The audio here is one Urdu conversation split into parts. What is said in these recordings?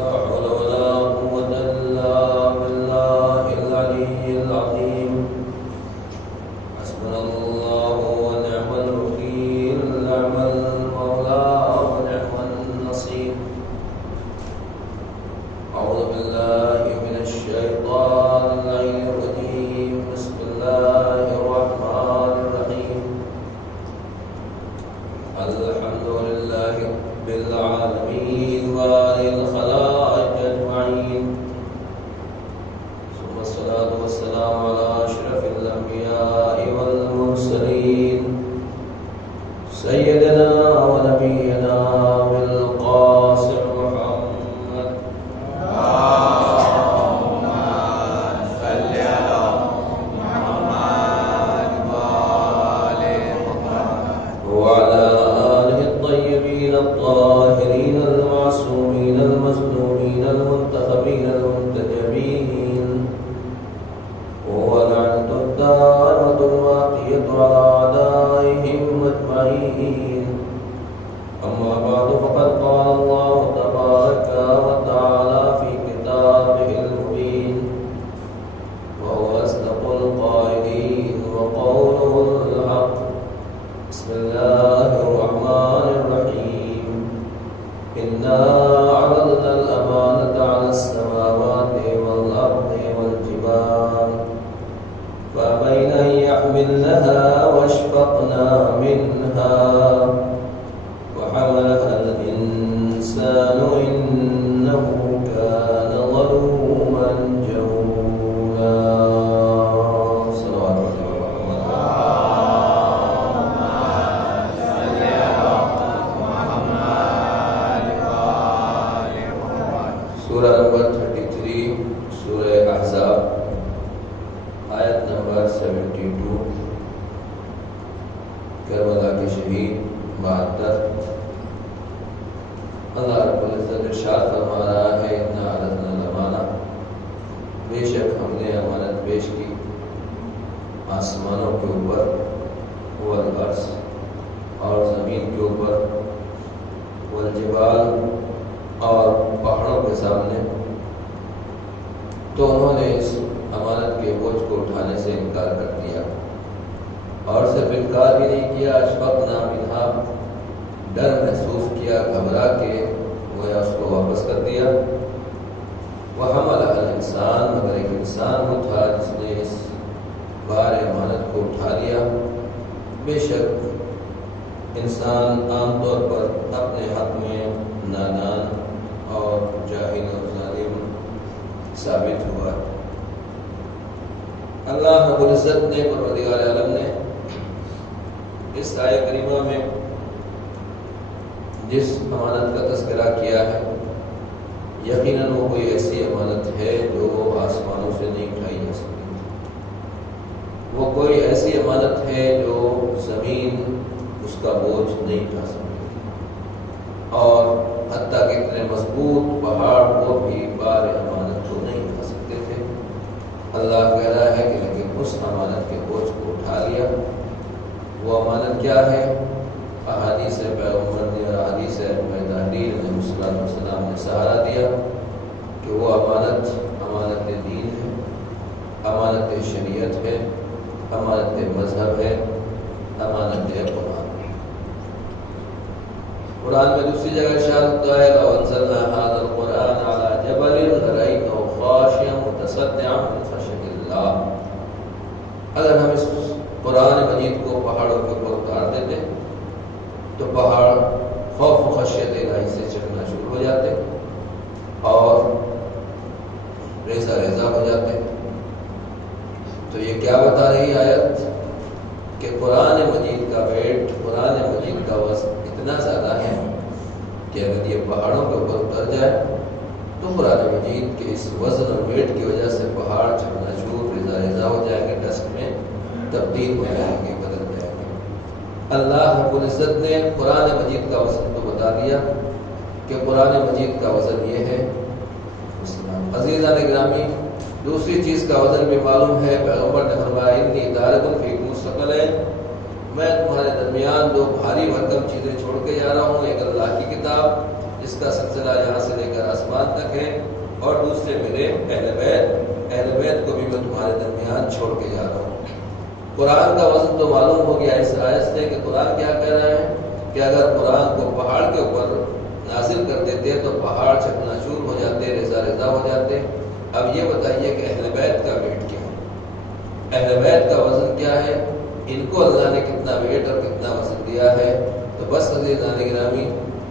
لا حول ولا قوة إلا بالله العلي العظيم حسبنا الله ونعم الوكيل نعم المولى ونعم النصير أعوذ بالله من الشيطان اللعين الرجيم بسم الله الرحمن الرحيم الحمد لله رب العالمين وللخلائق أجمعين ثم الصلاة والسلام على أشرف الأنبياء والمرسلين سيدنا ونبينا بالقاسم محمد اللهم صل على محمد وآل محمد وعلى آله الطيبين الطاهرين المعصومين المظلومين المنتخبين المنتجبين ولعنة الدائمة الباقية على أعدائهم أجمعين أما بعد فقد قال الله تبارك وتعالى في كتابه المبين وهو أصدق القائلين وقوله الحق بسم الله الرحمن الرحيم إنا عرضنا الأمانة على السماوات والأرض والجبال فأبين أن يحملنها واشفقن منها وحملها الإنسان إنه كان ظلوما جهولا صلوات الله سورہ نمبر 33 سورہ احزاب آیت نمبر 72 کربلا کے شہید 72 اللہ رب العزت ارشاد فرما رہا ہے انا عرضنا الامانہ بے شک ہم نے امانت پیش کی آسمانوں کے اوپر والارض اور زمین کے اوپر والجبال اور پہاڑوں کے سامنے تو انہوں نے اس امانت کے بوجھ کو اٹھانے سے انکار کر دیا اور صرف انکار بھی نہیں کیا اشفقنا منہا ڈر محسوس کیا گھبرا کے گویا اس کو واپس کر دیا وحملها الانسان مگر ایک انسان وہ تھا جس نے اس بار امانت کو اٹھا لیا بے شک انسان عام طور پر اپنے حق میں نادان اور جاہل اور ظالم ثابت ہوا اللہ رب العزت نے پروردگار عالم نے اس آیہ کریمہ میں جس امانت کا تذکرہ کیا ہے یقیناً وہ کوئی ایسی امانت ہے جو آسمانوں سے نہیں اٹھائی جا سکتی وہ کوئی ایسی امانت ہے جو زمین اس کا بوجھ نہیں اٹھا سکتی اور حتیٰ کہ اتنے مضبوط پہاڑ کو بھی بار امانت کو نہیں اٹھا سکتے تھے اللہ کہہ رہا ہے کہ لیکن اس امانت کے بوجھ کو اٹھا لیا وہ امانت کیا ہے احادیث پیغمبر نے اور احادیث مہدی علیہ السلام نے سہارا دیا کہ وہ امانت دین ہے امانت شریعت ہے امانت مذہب ہے امانت قرآن ہے قرآن میں دوسری جگہ ارشاد ہوتا ہے لو انزلنا هذا القرآن على جبل لرأيته خاشعا متصدعا من خشية الله اگر ہم اس قرآن مجید کو پہاڑوں کے اوپر اتار دیتے تو پہاڑ خوف و خشیت الہی سے چکنا شروع ہو جاتے اور ریزہ ریزہ ہو جاتے تو یہ کیا بتا رہی آیت کہ قرآن مجید کا ویٹ قرآن مجید کا وزن اتنا زیادہ ہے کہ اگر یہ پہاڑوں کے اوپر اتر جائے تو قرآن مجید کے اس وزن اور ویٹ کی وجہ سے پہاڑ چکنا شروع ریزہ ریزہ ہو جائیں گے ڈسٹ میں تبدیل ہو جائیں گے بدل جائیں گے اللہ رب العزت نے قرآن مجید کا وزن تو بتا دیا کہ قرآن مجید کا وزن یہ ہے عزیزان گرامی دوسری چیز کا وزن بھی معلوم ہے پیغمبر نے فرمایا انی دارکن فیکم الثقلین میں تمہارے درمیان دو بھاری بھرکم چیزیں چھوڑ کے جا رہا ہوں ایک اللہ کی کتاب جس کا سلسلہ یہاں سے لے کر آسمان تک ہے، اور دوسرے میرے اہل بیت کو بھی میں تمہارے درمیان چھوڑ کے جا رہا ہوں۔ قرآن کا وزن تو معلوم ہو گیا اس آیت سے کہ قرآن کیا کہہ رہا ہے کہ اگر قرآن کو پہاڑ کے اوپر نازل کر دیتے تو پہاڑ چکناچور ہو جاتے، ریزہ ریزہ ہو جاتے۔ اب یہ بتائیے کہ اہل بیت کا ویٹ کیا ہے، اہل بیت کا وزن کیا ہے، ان کو اللہ نے کتنا ویٹ اور کتنا وزن دیا ہے۔ تو بس عزیزان گرامی،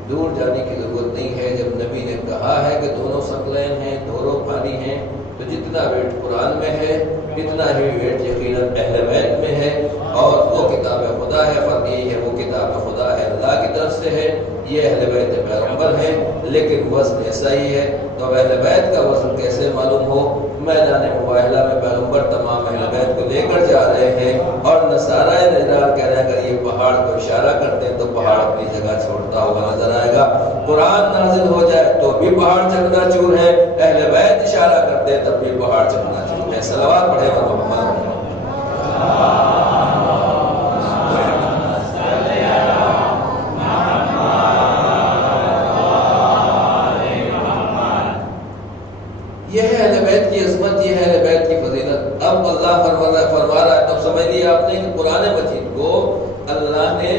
دور جانے کی ضرورت نہیں ہے۔ جب نبی نے کہا ہے کہ دونوں ثقلین ہیں، دونوں پانی ہیں، تو جتنا ویٹ قرآن میں ہے اتنا ہی ویٹ یقیناً اہل بیت میں ہے، اور وہ کتاب خدا ہے۔ فرق یہی ہے وہ کتاب خدا ہے، اللہ کی طرف سے ہے، یہ اہل بیت پیغمبر ہیں، لیکن وزن ایسا ہی ہے۔ تو اب اہل بیت کا وزن کیسے معلوم ہو؟ میدان مباہلہ میں پیغمبر تمام اہل بیت کو لے کر جا رہے ہیں، اور نصارہ نجران کہہ رہے ہیں اگر یہ پہاڑ کو اشارہ کرتے ہیں تو پہاڑ اپنی جگہ چھوڑتا ہوا نظر آئے گا۔ قرآن نازل ہو جائے تو بھی پہاڑ چکنا چور ہے، اہل بیت اشارہ کرتے ہیں تب بھی پہاڑ چکنا چور ہے۔ صلوات پڑھے محمد۔ یہ ہے اہل بیت کی عظمت، یہ ہے اہل بیت کی فضیلت۔ اب اللہ فرما رہا ہے، تب سمجھ لیا آپ نے کہ قرآن مجید کو اللہ نے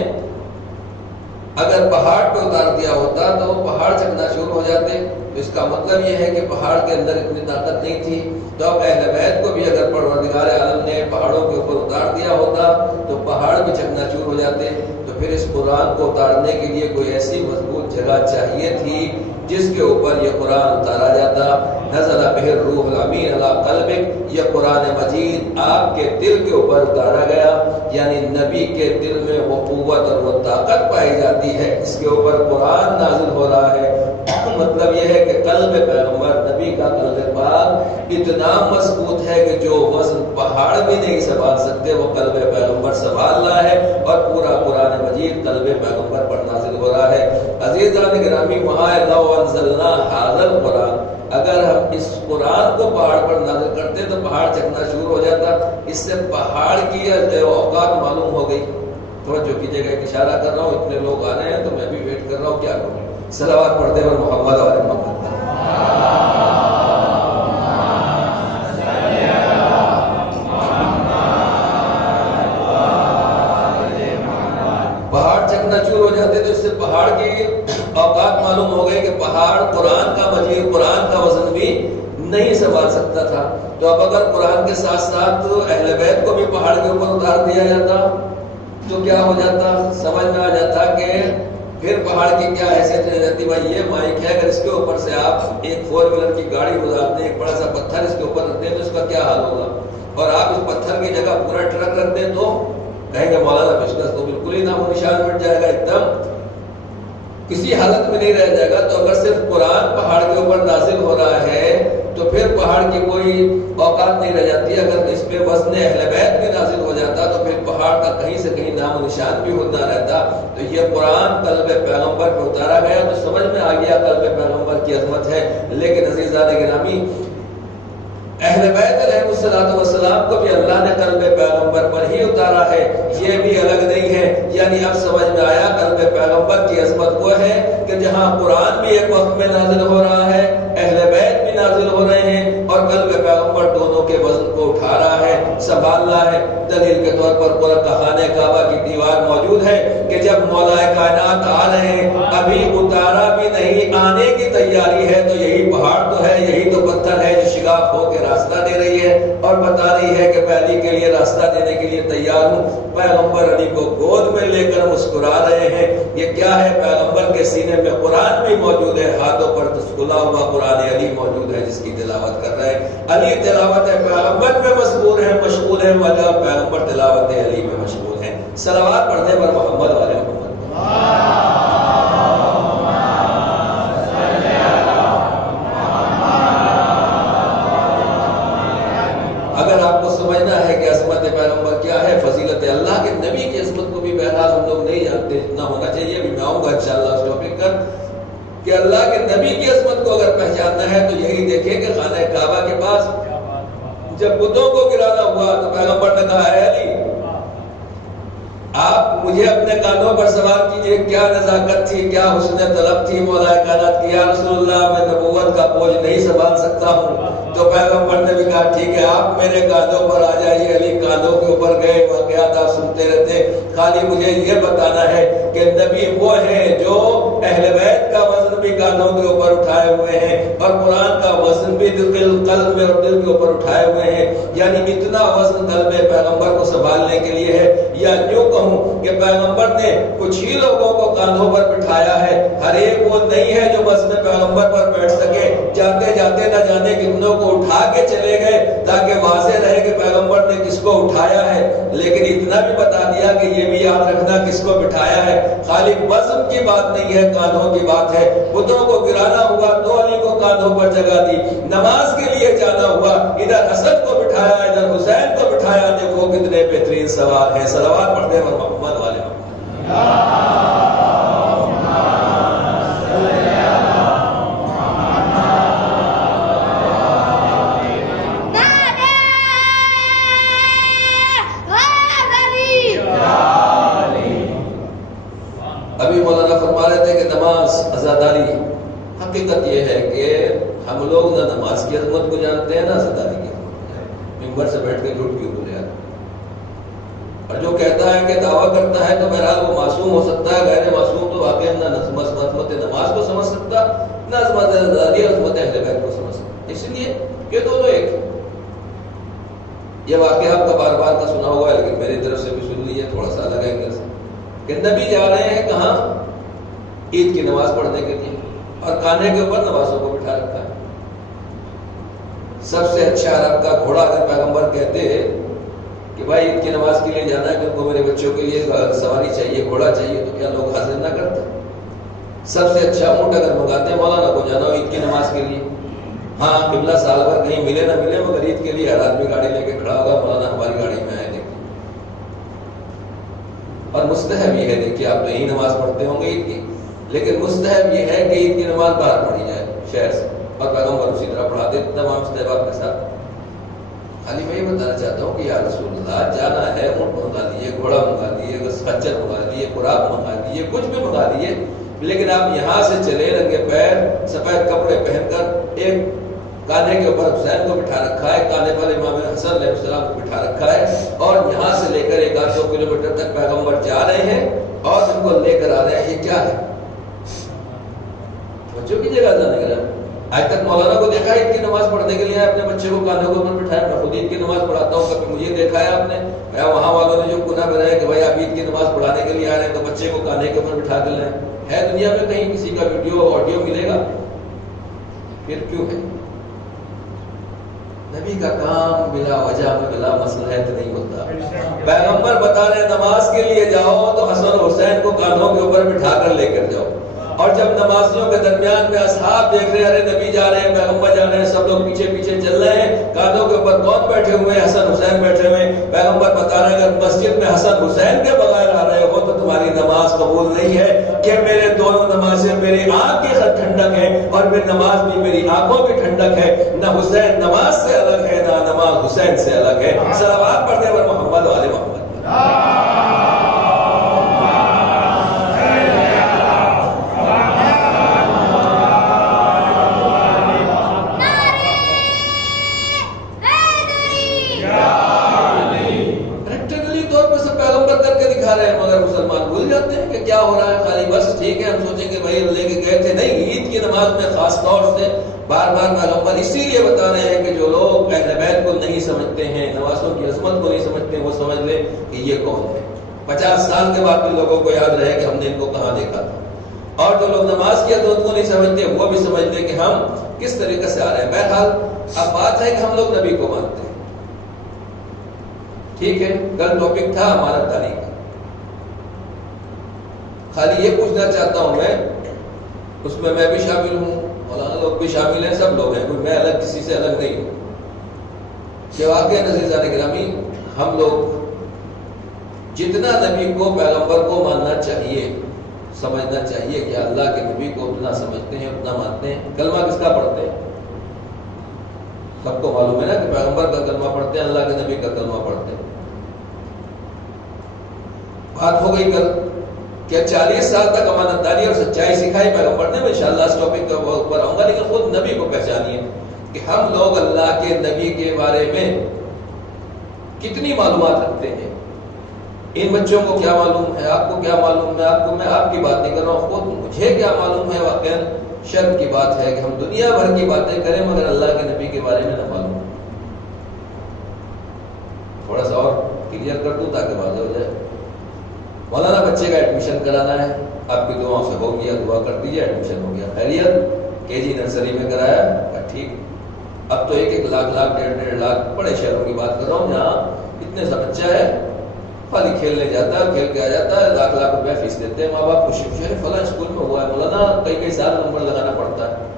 اگر پہاڑ پہ اتار دیا ہوتا تو وہ پہاڑ چکناچور ہو جاتے۔ اس کا مطلب یہ ہے کہ پہاڑ کے اندر اتنی طاقت نہیں تھی۔ تو اب اہل بیت کو بھی اگر پروردگار عالم نے پہاڑوں کے اوپر اتار دیا ہوتا تو پہاڑ بھی چکناچور ہو جاتے۔ تو پھر اس قرآن کو اتارنے کے لیے کوئی ایسی مضبوط جگہ چاہیے تھی جس کے اوپر یہ قرآن اتارا جاتا۔ نزل بہ الروح الامین علی قلبک، یہ قرآن مجید آپ کے دل کے اوپر اتارا گیا، یعنی نبی کے دل میں وہ قوت اور وہ طاقت پائی جاتی ہے، اس کے اوپر قرآن نازل ہو رہا ہے۔ مطلب یہ ہے کہ قلب پیغمبر نبی کا قلب پاک اتنا مضبوط ہے کہ جو وزن پہاڑ بھی نہیں سنبھال سکتے وہ قلب پیغمبر سنبھال رہا ہے، اور پورا قرآن مجید قلب پیغمبر پر نازل ہو رہا ہے۔ عزیزان گرامی، وہاں لو انزلنا ھذا القرآن، اگر ہم اس قرآن کو پہاڑ پر نازل کرتے تو پہاڑ چکنا شروع ہو جاتا۔ اس سے پہاڑ کی اوقات معلوم ہو گئی۔ توجہ کیجیے گا، ایک اشارہ کر رہا ہوں، اتنے لوگ آ رہے ہیں تو میں بھی ویٹ کر رہا ہوں، کیا کروں؟ صلوات پڑھتے ہیں محمد و آل محمد۔ پہاڑ چکناچور ہو جاتے تو اس سے پہاڑ کی اوقات معلوم ہو گئی کہ پہاڑ قرآن کا مجید، قرآن کا وزن بھی نہیں سنبھال سکتا تھا۔ تو اب اگر قرآن کے ساتھ ساتھ اہل بیت کو بھی پہاڑ کے اوپر اتار دیا جاتا تو کیا ہو جاتا؟ سمجھ میں آ جاتا کہ پھر پہاڑ کی کیا حیثیت رہ جاتی۔ بھائی یہ مائک ہے، اگر اس کے اوپر سے آپ ایک 4 ویلر کی گاڑی گزارتے ہیں، ایک بڑا سا پتھر اس کے اوپر رکھتے ہیں تو اس کا کیا حال ہوگا؟ اور آپ اس پتھر کی جگہ پورا ٹرک رکھتے ہیں تو کہیں گے مولانا بزنس تو بالکل ہی نام و نشان مٹ جائے گا، ایک دم کسی حالت میں نہیں رہ جائے گا۔ تو اگر صرف قرآن پہاڑ کے اوپر نازل ہو رہا ہے تو پھر پہاڑ کی کوئی اوقات نہیں رہ جاتی۔ اگر اس پہ وزن اہل بیت بھی نازل ہو جاتا تو پھر پہاڑ کا کہیں سے کہیں نام و نشان بھی ہوتا رہتا۔ تو یہ قرآن قلب پیغمبر پہ اتارا گیا تو سمجھ میں آ گیا قلب پیغمبر کی عظمت ہے۔ لیکن عزیزان گرامی، اہل بیت علیہ الصلوۃ والسلام کو بھی اللہ نے قلب پیغمبر پر ہی اتارا ہے، یہ بھی الگ نہیں ہے۔ یعنی اب سمجھ میں آیا قلب پیغمبر کی عظمت وہ ہے کہ جہاں قرآن بھی ایک وقت میں نازل ہو رہا ہے، اہل بیت بھی نازل ہو رہے ہیں، اور قلب پیغمبر دونوں کے وزن کو اٹھا رہا ہے، سنبھال رہا ہے۔ دلیل کے طور پر خانہ کعبہ کی دیوار موجود ہے کہ جب مولا کائنات آ رہے ہیں، ابھی اتارا بھی نہیں، آنے کی تیاری ہے، تو یہی پہاڑ تو ہے، یہی تو پتھر ہے جو شگاف ہو کے راستہ دے رہی ہے اور بتا رہی ہے کہ میں علی کے لیے راستہ دینے کے لیے تیار ہوں۔ پیغمبر علی کو گود میں لے کر مسکرا رہے ہیں۔ یہ کیا ہے؟ پیغمبر کے سینے میں قرآن بھی موجود ہے، ہاتھوں پر کھلا ہوا قرآن علی موجود ہے جس کی تلاوت کر رہے ہیں۔ علی تلاوت پیغمبر میں مشغول ہے، وجہ پیغمبر تلاوت علی میں مشغول ہے۔ صلوات پڑھنے پر محمد والے محمد۔ اگر آپ کو سمجھنا ہے کہ عظمت پیغمبر کیا ہے، فضیلت اللہ کے نبی کی عظمت کو بھی بہرحال ہم لوگ نہیں جانتے، جتنا ہونا چاہیے بھی میں آؤں گا انشاءاللہ اس ٹاپک پر، کہ اللہ کے نبی کی عظمت کو اگر پہچاننا ہے تو یہی دیکھیں کہ خانہ کعبہ کے پاس جب بتوں کو گرانا ہوا تو پیغمبر نے کہا، اے علی آپ مجھے اپنے کانوں پر سوال کیجئے کیا نزاکت تھی، کیا حسن طلب تھی مولا کائنات کی، یا رسول اللہ میں نبوت کا بوجھ نہیں سنبھال سکتا ہوں۔ تو پیغمبر نے بھی کہا ٹھیک ہے آپ میرے کاندھوں پر آ جائیے۔ علی کاندھوں کے اوپر گئے، واقعات آپ سنتے رہتے، خالی مجھے یہ بتانا ہے کہ نبی وہ ہیں جو اہل بیت کا وزن بھی کاندھوں کے اوپر اٹھائے ہوئے ہیں اور قرآن کا وزن بھی قلب میں اور دل کے اوپر اٹھائے ہوئے ہیں، یعنی اتنا وزن قلب پیغمبر کو سنبھالنے کے لیے ہے۔ یا یوں کہوں کہ پیغمبر نے کچھ ہی لوگوں کو کاندھوں پر بٹھایا ہے، ہر ایک وہ نہیں ہے جو وزن پیغمبر پر بیٹھ سکے۔ جاتے جاتے نہ جانے کتنوں کو اٹھا کے چلے گئے تاکہ واضح رہے کہ پیغمبر نے کس کو اٹھایا ہے، لیکن اتنا بھی بتا دیا کہ یہ بھی یاد رکھنا کس کو بٹھایا ہے۔ خالی وزن کی بات نہیں ہے، کاندھوں کی بات ہے۔ بتوں کو گرانا ہوا تو علی کو کاندھوں پر جگہ دی، نماز کے لیے جانا ہوا ادھر حسن کو بٹھایا ادھر حسین کو بٹھایا۔ دیکھو کتنے بہترین سوال ہیں۔ صلوات پڑھتے ہیں محمد والے محمد۔ ابھی مولانا فرما رہے تھے کہ نماز عزاداری، حقیقت یہ ہے کہ ہم لوگ نہ نماز کی عظمت کو جانتے ہیں نہ عزاداری کی عظمت کو جانتے ہیں۔ ممبر سے بیٹھ کے جھوٹ کیوں بولے آتے، اور جو کہتا ہے کہ دعویٰ کرتا ہے تو بہرحال وہ معصوم ہو سکتا ہے، غیر معصوم تو واقعی نہ عظمت نماز کو سمجھ سکتا نہ عظمت عزاداری عظمت اہل بیت کو سمجھ سکتا۔ اس لیے یہ دونوں ایک ہیں۔ یہ واقعہ آپ کا بار بار کا سنا ہوا ہے لیکن میری طرف سے بھی سن لیجیے تھوڑا سا الگ اینگل سے، کہ نبی جا رہے ہیں کہاں؟ عید کی نماز پڑھنے کے لیے، اور کانے کے اوپر نوازوں کو بٹھا رکھا ہے۔ سب سے اچھا عرب کا گھوڑا اگر پیغمبر کہتے کہ بھائی عید کی نماز کے لیے جانا ہے کہ ان کو میرے بچوں کے لیے سواری چاہیے، گھوڑا چاہیے، تو کیا لوگ حاضر نہ کرتے؟ سب سے اچھا اونٹ اگر منگاتے ہیں مولانا کو جانا ہو عید کی نماز کے لیے، ہاں قبلہ سال بھر کہیں ملے نہ ملے مگر عید کے لیے ہر آدمی گاڑی لے کے کھڑا ہوگا، مولانا ہماری گاڑی میں آئے دیکھیں۔ اور مستحب یہ ہے، دیکھیے آپ تو یہی نماز پڑھتے ہوں گے عید کی، لیکن مستحب یہ ہے کہ عید کی نماز باہر پڑھی جائے شہر سے، اور پیغمبر اسی طرح پڑھاتے تمام استحباب کے ساتھ۔ خالی میں یہ بتانا چاہتا ہوں کہ یا رسول اللہ جانا ہے، اونٹ منگا دیے، گھوڑا منگا دیے، خچر منگا دیے، خوراک منگا دیے، کچھ بھی منگا دیے، لیکن آپ یہاں سے چلے رنگے پیر سفید کپڑے پہن کر، ایک کانے کے اوپر حسین کو بٹھا رکھا ہے، کانے پر امام حسن علیہ السلام کو بٹھا رکھا ہے، اور یہاں سے لے کر 100 کلومیٹر تک پیغمبر جا رہے ہیں اور ان کو لے کر آ رہے ہیں۔ یہ کیا ہے؟ بچوں کی جگہ جانے کا۔ آج تک مولانا کو دیکھا ہے عید کی نماز پڑھنے کے لیے اپنے بچے کو کاندھوں کے اوپر بٹھایا؟ میں خود عید کی نماز پڑھاتا ہوں، کبھی مجھے دیکھا ہے آپ نے؟ میں وہاں والوں نے جو گناہ بنایا کہ بھائی آپ عید کی نماز پڑھانے کے لیے آ رہے ہیں تو بچے کو کاندھے کے اوپر بٹھا کے لائیں؟ ہے دنیا میں کہیں کسی کا ویڈیو آڈیو ملے گا؟ پھر کیوں ہے؟ نبی کا کام بلا وجہ میں بلا مصلحت نہیں ہوتا۔ پیغمبر بتا رہے نماز کے لیے جاؤ تو حسن حسین کو کاندھوں کے اوپر بٹھا کر لے کر جاؤ، اور جب نمازیوں کے درمیان میں اصحاب دیکھ رہے ہیں ارے نبی جا رہے ہیں، پیغمبر جا رہے ہیں، سب لوگ پیچھے پیچھے چل رہے ہیں، کاندھوں کے اوپر کون بیٹھے ہوئے ہیں؟ حسن حسین بیٹھے ہوئے ہیں۔ پیغمبر بتا رہے ہیں اگر مسجد میں حسن حسین کے بغیر آ رہے ہو تو تمہاری نماز قبول نہیں ہے، کہ میرے دونوں نمازیں میری آنکھ کی ٹھنڈک ہے اور میری نماز بھی میری آنکھوں کی ٹھنڈک ہے۔ نہ حسین نماز سے الگ ہے نہ نماز حسین سے الگ ہے۔ صلوات پڑھتے ہیں محمد والے محمد۔ مگر مسلمان بھول جاتے ہیں کہ کیا ہو رہا ہے، خالی بس ٹھیک ہے ہم سوچیں کہ بھائی لے کے گئے تھے، نہیں عید کی نماز میں خاص طور سے بار بار پیغمبر اسی لیے بتا رہے ہیں کہ جو لوگ اہل بیت کو نہیں سمجھتے ہیں، نوازوں کی عظمت کو نہیں سمجھتے ہیں، وہ سمجھ لیں کہ یہ کون ہے۔ 50 سال کے بعد بھی لوگوں کو یاد رہے کہ ہم نے ان کو کہاں دیکھا تھا، اور جو لوگ نماز کی عظمت کو نہیں سمجھتے وہ بھی سمجھ لیں کہ ہم کس طریقے سے آ رہے ہیں۔ بہرحال اب بات ہے کہ ہم لوگ نبی کو مانتے ہیں، ٹھیک ہے، کل ٹاپک تھا امانت داری کا۔ خالی یہ پوچھنا چاہتا ہوں اس میں بھی شامل ہوں، مولانا لوگ بھی شامل ہیں، سب لوگ ہیں، کوئی میں الگ کسی سے الگ نہیں ہوں، کہ واقعی عزیزان گرامی ہم لوگ جتنا نبی کو پیغمبر کو ماننا چاہیے، سمجھنا چاہیے کہ اللہ کے نبی کو اتنا سمجھتے ہیں اتنا مانتے ہیں۔ کلمہ کس کا پڑھتے ہیں؟ سب کو معلوم ہے نا کہ پیغمبر کا کلمہ پڑھتے ہیں، اللہ کے نبی کا کلمہ پڑھتے ہیں۔ بات ہو گئی کل کہ 40 سال تک امانت داری اور سچائی سکھائی پیغمبر نے. میں انشاءاللہ اس ٹاپک کے اوپر آؤں گا, لیکن خود نبی کو پہچانیے کہ ہم لوگ اللہ کے نبی کے بارے میں کتنی معلومات رکھتے ہیں. ان بچوں کو کیا معلوم ہے, آپ کو کیا معلوم ہے, میں آپ کی بات نہیں کر رہا ہوں, خود مجھے کیا معلوم ہے. واقعا شرم کی بات ہے کہ ہم دنیا بھر کی باتیں کریں مگر اللہ کے نبی کے بارے میں نہ معلوم. تھوڑا سا اور کلیئر کر دوں تاکہ واضح ہو جائے. مولانا بچے کا ایڈمیشن کرانا ہے, آپ کی دعاؤں سے ہو گیا, دعا کر دیجیے, ایڈمیشن ہو گیا, خیریت. KG نرسری میں کرایا, ٹھیک. اب تو 1-1 لاکھ 1.5 لاکھ بڑے شہروں کی بات کر رہا ہوں جہاں اتنے سا بچہ ہے, خالی کھیلنے جاتا ہے, کھیل کے آ جاتا ہے, لاکھ روپے فیس دیتے ہیں ماں باپ. خوشی ہے فلاں اسکول میں ہوا ہے. مولانا کئی سال نمبر لگانا پڑتا ہے,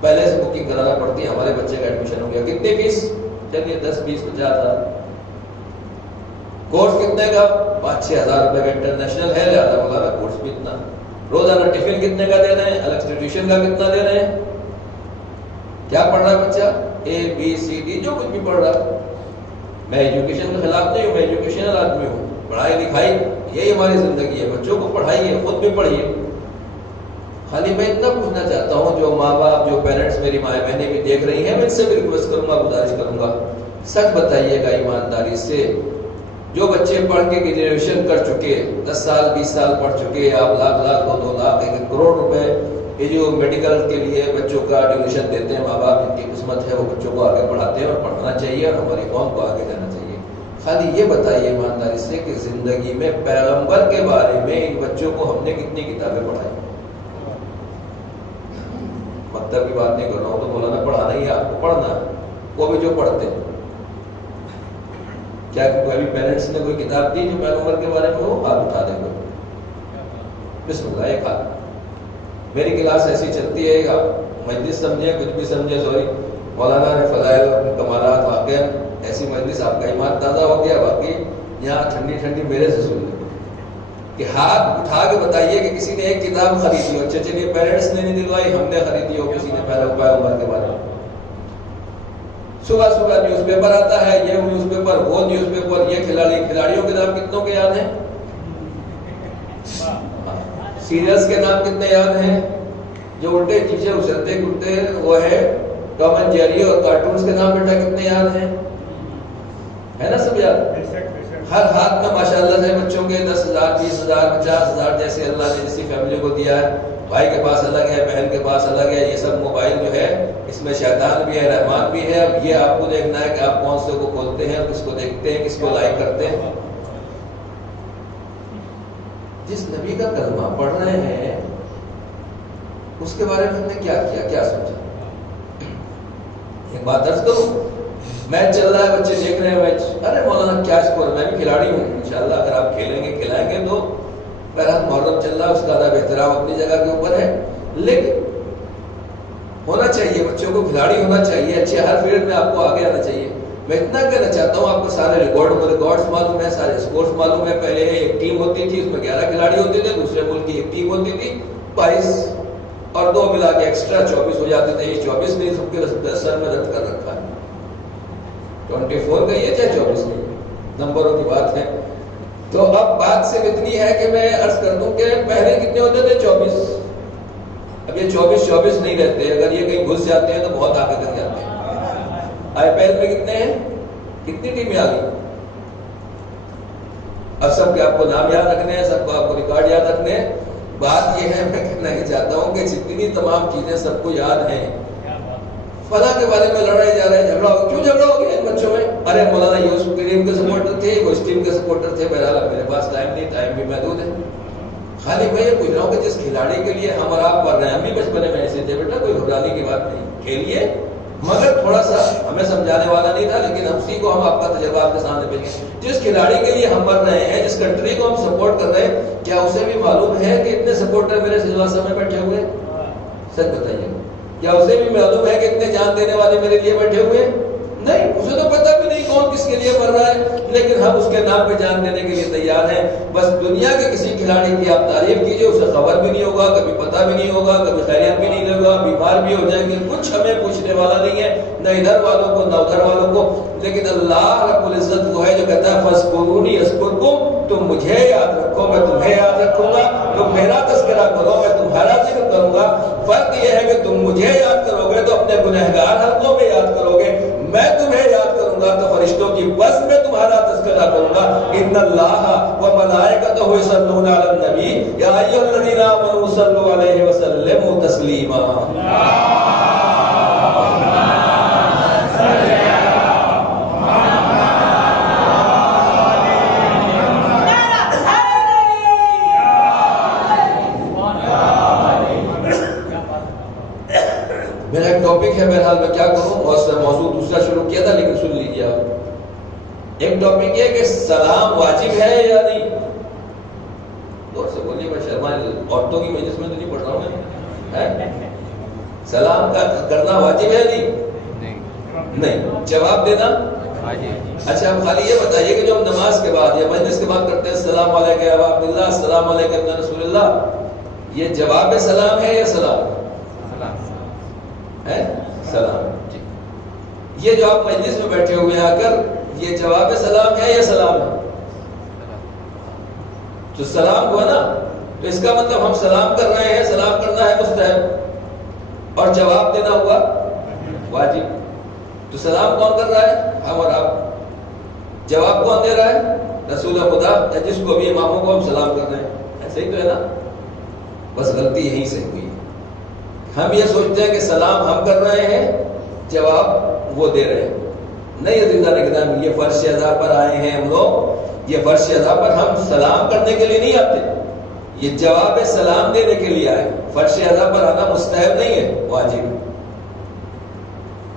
پہلے سے بکنگ کرانا پڑتی ہے. ہمارے بچے کا ایڈمیشن ہو گیا, کتنی فیس؟ چلیے 10 20 50 ہزار. کورس کتنے کا؟ 5-6 ہزار روپے کا انٹرنیشنل ہے, لہٰذا مولانا کورس بھی اتنا. روزانہ ٹفن کتنے کا دے رہے ہیں, الگ ٹیوشن کا کتنا دے رہے ہیں. کیا پڑھ رہا ہے بچہ؟ ABCD جو کچھ بھی پڑھ رہا ہے. میں ایجوکیشن کے خلاف نہیں ہوں, میں ایجوکیشنل آدمی ہوں. پڑھائی لکھائی یہی ہماری زندگی ہے, بچوں کو پڑھائیے, خود بھی پڑھیے. خالی میں اتنا پوچھنا چاہتا ہوں, جو ماں باپ, جو پیرنٹس میری مائیں بہنیں بھی دیکھ رہی ہیں, میں ان سے بھی ریکویسٹ کروں گا, گزارش کروں گا, سچ بتائیے گا ایمانداری سے. جو بچے پڑھ کے گریجویشن کر چکے, 10 سال 20 سال پڑھ چکے, آپ لاکھ 2 لاکھ 1 کروڑ روپے یہ جو میڈیکل کے لیے بچوں کا ڈونیشن دیتے ہیں ماں باپ, ان کی قسمت ہے, وہ بچوں کو آگے پڑھاتے ہیں اور پڑھنا چاہیے اور ہماری قوم کو آگے جانا چاہیے. خالی یہ بتائیے ایمانداری سے کہ زندگی میں پیغمبر کے بارے میں ان بچوں کو ہم نے کتنی کتابیں پڑھائی. مکتب کی بات نہیں کر رہا ہوں, تو مولانا پڑھانا ہی ہے, آپ کو پڑھنا ہے. وہ بھی جو پڑھتے ہیں, کیا کبھی پیرنٹس نے کوئی کتاب دی جو پیغمبر کے بارے میں ہو؟ آپ اٹھا دیں گے. بسم اللہ, ایک ہاتھ. میری کلاس ایسی چلتی ہے, آپ مجلس سمجھیں کچھ بھی سمجھیں, سوری, مولانا نے فضائل اور کمالات, واقعا ایسی مجلس آپ کا ایمان تازہ ہو گیا. باقی یہاں ٹھنڈی ٹھنڈی میرے سے سن لیں کہ ہاتھ اٹھا کے بتائیے کہ کسی نے ایک کتاب خریدی ہو. اچھا چلیے, پیرنٹس نے نہیں دلوائی, ہم نے خریدی ہو, کسی نے پیغمبر کے بارے میں. صبح صبح نیوز پیپر آتا ہے, یہ نیوز پیپر, وہ نیوز پیپر, یہ کھلاڑیوں کے نام کتنوں کے یاد ہیں؟ سیریلز کے نام کتنے یاد ہیں؟ جو الٹے چیزیں اچھلتے کودتے وہ ہے ٹام اینڈ جیری, اور کارٹونز کے نام بیٹا کتنے یاد ہیں؟ ہے نا سب یاد؟ ہر ہاتھ میں ماشاءاللہ سے بچوں کے 10,000 20,000 50,000 جیسے اللہ نے جیسی فیملی کو دیا ہے. بھائی کے پاس الگ ہے, بہن کے پاس الگ ہے. یہ سب موبائل جو ہے اس میں شیطان بھی ہے, رحمان بھی ہے. اب یہ آپ کو دیکھنا ہے کہ آپ کون سے کو کھولتے ہیں, کس کو دیکھتے ہیں, کس کو لائک کرتے ہیں. جس نبی کا کلمہ پڑھ رہے ہیں اس کے بارے میں ہم نے کیا کیا, کیا سوچا؟ ایک بات عرض کروں, میچ چل رہا ہے, بچے دیکھ رہے ہیں میچ, ارے مولانا کیا اسکور, میں بھی کھلاڑی ہوں, انشاءاللہ اگر آپ کھیلیں گے کھلائیں گے تو. بہرحال محرم چل رہا ہے, اس کا ادب احترام اپنی جگہ کے اوپر ہے, لیکن ہونا چاہیے بچوں کو کھلاڑی ہونا چاہیے, اچھے ہر فیلڈ میں آپ کو آگے آنا چاہیے. میں اتنا کہنا چاہتا ہوں, آپ کو سارے ریکارڈز معلوم ہے, سارے اسپورٹس معلوم ہے. پہلے ایک ٹیم ہوتی تھی, اس میں 11 کھلاڑی ہوتے تھے, دوسرے ملک کی ایک ٹیم ہوتی تھی 22 اور 2 ملا کے ایکسٹرا 24 ہو جاتے تھے. یہ 24 نہیں, سب کے سر میں رد کر رکھا ہے. 24 کہیے چاہے 24 کہیے, نمبروں کی بات ہے. تو اب بات صرف اتنی ہے کہ میں عرض کر دوں کہ پہلے کتنے ہوتے تھے؟ 24. اب یہ 24 نہیں رہتے, اگر یہ کہیں گھس جاتے ہیں تو بہت آگے تک جاتے ہیں. IPL میں کتنے ہیں, کتنی ٹیمیں آ گئی؟ اب سب کے آپ کو نام یاد رکھنے ہیں, سب کو آپ کو ریکارڈ یاد رکھنے ہیں. بات یہ ہے, میں کہنا یہ چاہتا ہوں کہ جتنی تمام چیزیں سب کو یاد ہیں. فلاں کے بارے میں لڑائی جا رہے ہیں, جھگڑا ہو, کیوں جھگڑا ہو گیا ان بچوں میں؟ ارے مولانا یہ اس ٹیم کے سپورٹر تھے, وہ اس ٹیم کے سپورٹر تھے. بہرحال میرے پاس ٹائم نہیں, ٹائم بھی محدود ہے. خالی میں یہ پوچھ رہا ہوں کہ جس کھلاڑی کے لیے ہم اور آپ پڑھ رہے ہیں, ہم بھی بچپنے میں ایسے تھے بیٹا, کوئی گھبرانے کی بات نہیں, کھیلیے. مگر تھوڑا سا ہمیں سمجھانے والا نہیں تھا, لیکن ہم اسی کو, ہم آپ کا تجربہ آپ کے سامنے پیش کریں. جس کھلاڑی کے لیے ہم مر رہے ہیں, جس کنٹری کو ہم سپورٹ کر رہے ہیں, کیا اسے بھی معلوم ہے کہ اتنے سپورٹر میرے سلسلہ میں بیٹھے ہوئے؟ سچ بتائیے, کیا اسے بھی معلوم ہے کہ اتنے جان دینے والے میرے لیے بیٹھے ہوئے؟ نہیں، اسے تو پتہ بھی نہیں کون کس کے لیے مر رہا ہے، لیکن ہم اس کے نام پہ جان دینے کے لیے تیار ہیں۔ بس دنیا کے کسی کھلاڑی کی آپ تعریف کیجئے، اسے خبر بھی نہیں ہوگا، کبھی پتہ بھی نہیں ہوگا، کبھی خیریت بھی نہیں لگا، بیمار بھی ہو جائیں گے، کچھ ہمیں پوچھنے والا نہیں ہے، نہ ادھر والوں کو نہ ادھر والوں کو۔ لیکن اللہ رب العزت وہ ہے جو کہتا ہے فَاذْكُرُونِي أَذْكُرْكُمْ، تم مجھے یاد رکھو میں تمہیں یاد رکھوں گا، تم میرا تذکرہ کرو میں تمہارا ذکر کروں گا۔ فرق یہ ہے کہ تم مجھے یاد کرو گے تو اپنے گنہگار حلقوں میں یاد کرو گے، میں تمہیں یاد کروں گا تو فرشتوں کی بس میں تمہارا تذکرہ کروں گا۔ ان اللہ وملائکتہ یصلون علی النبی یا ایھا الذین آمنوا صلوا علیہ وسلموا تسلیما۔ میرا ایک ٹاپک ہے، بہرحال میں کیا کروں، موضوع دوسرا شروع کیا تھا لیکن سن لیجیے آپ۔ ایک ٹاپک یہ کہ سلام واجب ہے یا نہیں؟ دور سے بولیے، میں شرمائے، عورتوں کی مجلس میں تو نہیں پڑھ رہا ہوں میں۔ سلام کرنا واجب ہے نہیں؟ جواب دینا اچھا۔ اب خالی یہ بتائیے کہ جو ہم نماز کے بعد یا مجلس کے بعد کرتے ہیں السلام علیکم یا ابا عبداللہ، السلام علیکم یا رسول اللہ، یہ جواب سلام ہے یا سلام ہے؟ سلام۔ یہ جو آپ مجلس میں بیٹھے ہوئے ہیں آ کر، یہ جواب سلام ہے یا سلام ہے؟ تو سلام ہوا نا، تو اس کا مطلب ہم سلام کر رہے ہیں، سلام کرنا ہے مستحب، اور جواب دینا ہوا واجب۔ تو سلام کون کر رہا ہے؟ ہم اور آپ۔ جواب کون دے رہا ہے؟ رسول خدا، جس کو بھی اماموں کو ہم سلام کر رہے ہیں، ایسے ہی تو ہے نا؟ بس غلطی یہیں سے ہوئی۔ ہم یہ سوچتے ہیں کہ سلام ہم کر رہے ہیں، جواب وہ دے رہے ہیں۔ نہیں عزیزان اکرام، یہ فرش ادا پر آئے ہیں ہم لوگ، یہ فرش ادا پر ہم سلام کرنے کے لیے نہیں آتے، یہ جواب سلام دینے کے لیے آئے۔ فرش ادا پر آنا مستحب نہیں ہے، واجب۔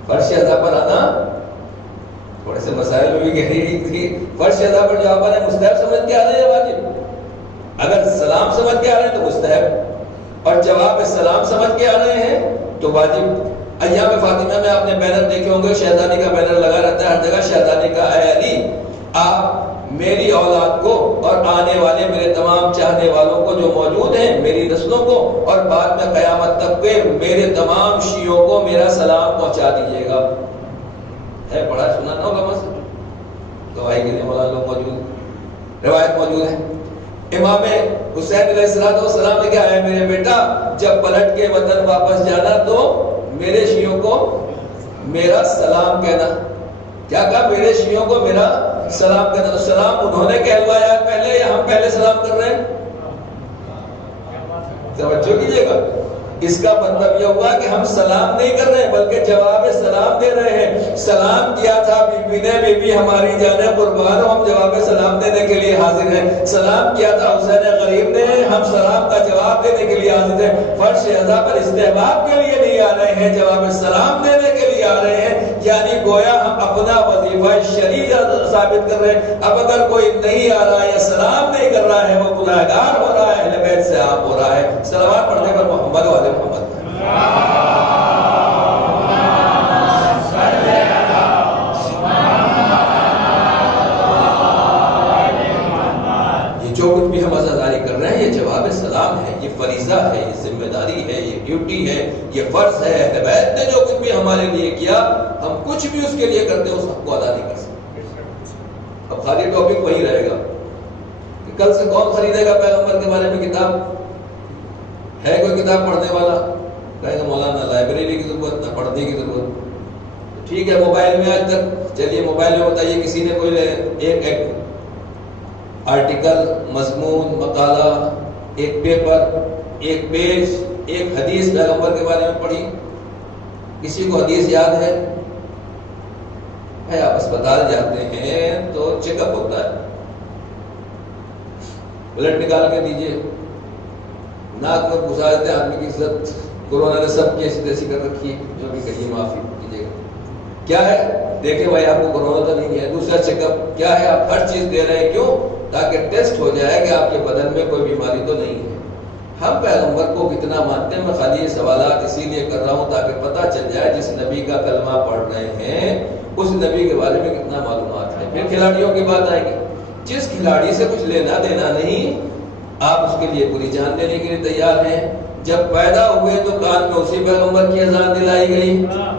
فرش ادا پر آنا، تھوڑے سے مسائل میں بھی گہری تھی، فرش ادا پر جو آپ آ رہے ہیں مستحب سمجھ کے آ رہے ہیں یا واجب؟ اگر سلام سمجھ کے آ رہے ہیں تو مستحب، اور جواب سلام سمجھ کے آ رہے ہیں تو واجب۔ ایام فاطمہ میں آپ نے بینر دیکھے ہوں گے، شہزادی کا بینر لگا رہتا ہے ہر جگہ، شہزادی کا اے علی آپ میری اولاد کو اور آنے والے میرے تمام چاہنے والوں کو جو موجود ہیں، میری نسلوں کو، اور بعد میں قیامت تک کے میرے تمام شیعوں کو میرا سلام پہنچا دیجیے گا۔ ہے بڑا سنا نہ ہوگا، بس گواہی کے لیے مولانا لوگ موجود، روایت موجود ہے۔ امام حسین علیہ السلام نے کہا ہے میرے بیٹا، جب پلٹ کے وطن واپس جانا تو میرے شیعوں کو میرا سلام کہنا۔ کیا کہا؟ میرے شیعوں کو میرا سلام کہنا۔ تو سلام انہوں نے کہلوایا پہلے یا ہم پہلے سلام کر رہے ہیں؟ توجہ کیجیے گا، اس کا مطلب یہ ہوا کہ ہم سلام نہیں کر رہے ہیں بلکہ جواب سلام دے رہے ہیں۔ سلام کیا تھا بی بی نے، بی بی ہماری جانیں قربان، ہم جواب سلام دینے کے لیے حاضر ہیں۔ سلام کیا تھا حسین غریب نے، ہم سلام کا جواب دینے کے لیے حاضر ہیں۔ فرش ادا پر استحباب کے لیے نہیں آ رہے ہیں، جواب سلام دینے کے لیے آ رہے ہیں، یعنی گویا ہم اپنا وظیفہ شریعہ ثابت کر رہے ہیں۔ اب اگر کوئی نہیں آ رہا ہے یا سلام نہیں کر رہا ہے، وہ گنہگار ہو رہا ہے، اہل بیت سے آپ ہو رہا ہے۔ صلوات پڑھنے پر محمد والے محمد۔ یہ جو کچھ بھی ہم عزاداری کر رہے ہیں یہ جواب سلام ہے، یہ فریضہ ہے، یہ ذمہ داری ہے، یہ ڈیوٹی ہے، یہ فرض ہے۔ اہل بیت نے جو کچھ بھی ہمارے لیے کیا، ہم کچھ بھی اس کے لیے کرتے ہیں اس حق کو ادا نہیں کر سکتے۔ اب خالی ٹاپک وہی رہے گا کہ کل سے کون خریدے گا پیغمبر کے بارے میں کتاب؟ ہے کوئی کتاب پڑھنے والا؟ کہے گا مولانا لائبریری کی ضرورت، نہ پڑھنے کی ضرورت۔ ٹھیک ہے، موبائل میں آج تک، چلیے موبائل میں بتائیے کسی نے کوئی ایک آرٹیکل، مضمون، مقالہ، ایک پیپر، ایک پیج، ایک حدیث پیغمبر کے بارے میں پڑھی؟ کسی کو حدیث یاد ہے؟ آپ اسپتال جاتے ہیں تو چیک اپ ہوتا ہے، بلڈ نکال کے دیجیے، ناک میں گھسا دیتے ہیں، آدمی کی عزت کورونا نے سب کی ایسی کر رکھی ہے، جو بھی کہیے معافی کیجیے گا۔ کیا ہے؟ دیکھیں بھائی آپ کو کورونا تو نہیں ہے، دوسرا چیک اپ کیا ہے؟ آپ ہر چیز دے رہے ہیں، کیوں؟ تاکہ ٹیسٹ ہو جائے کہ آپ کے بدن میں کوئی بیماری تو نہیں ہے۔ ہم پیغمبر کو کتنا مانتے ہیں؟ میں خالی یہ سوالات اسی لیے کر رہا ہوں تاکہ پتہ چل جائے جس نبی کا کلمہ پڑھ رہے ہیں اس نبی کے بارے میں کتنا معلومات ہے۔ پھر کھلاڑیوں کی بات آئے گی، جس کھلاڑی سے کچھ لینا دینا نہیں، آپ اس کے لیے پوری جان دینے کے لیے تیار ہیں۔ جب پیدا ہوئے تو کان میں اسی پیغمبر کی اذان دلائی گئی،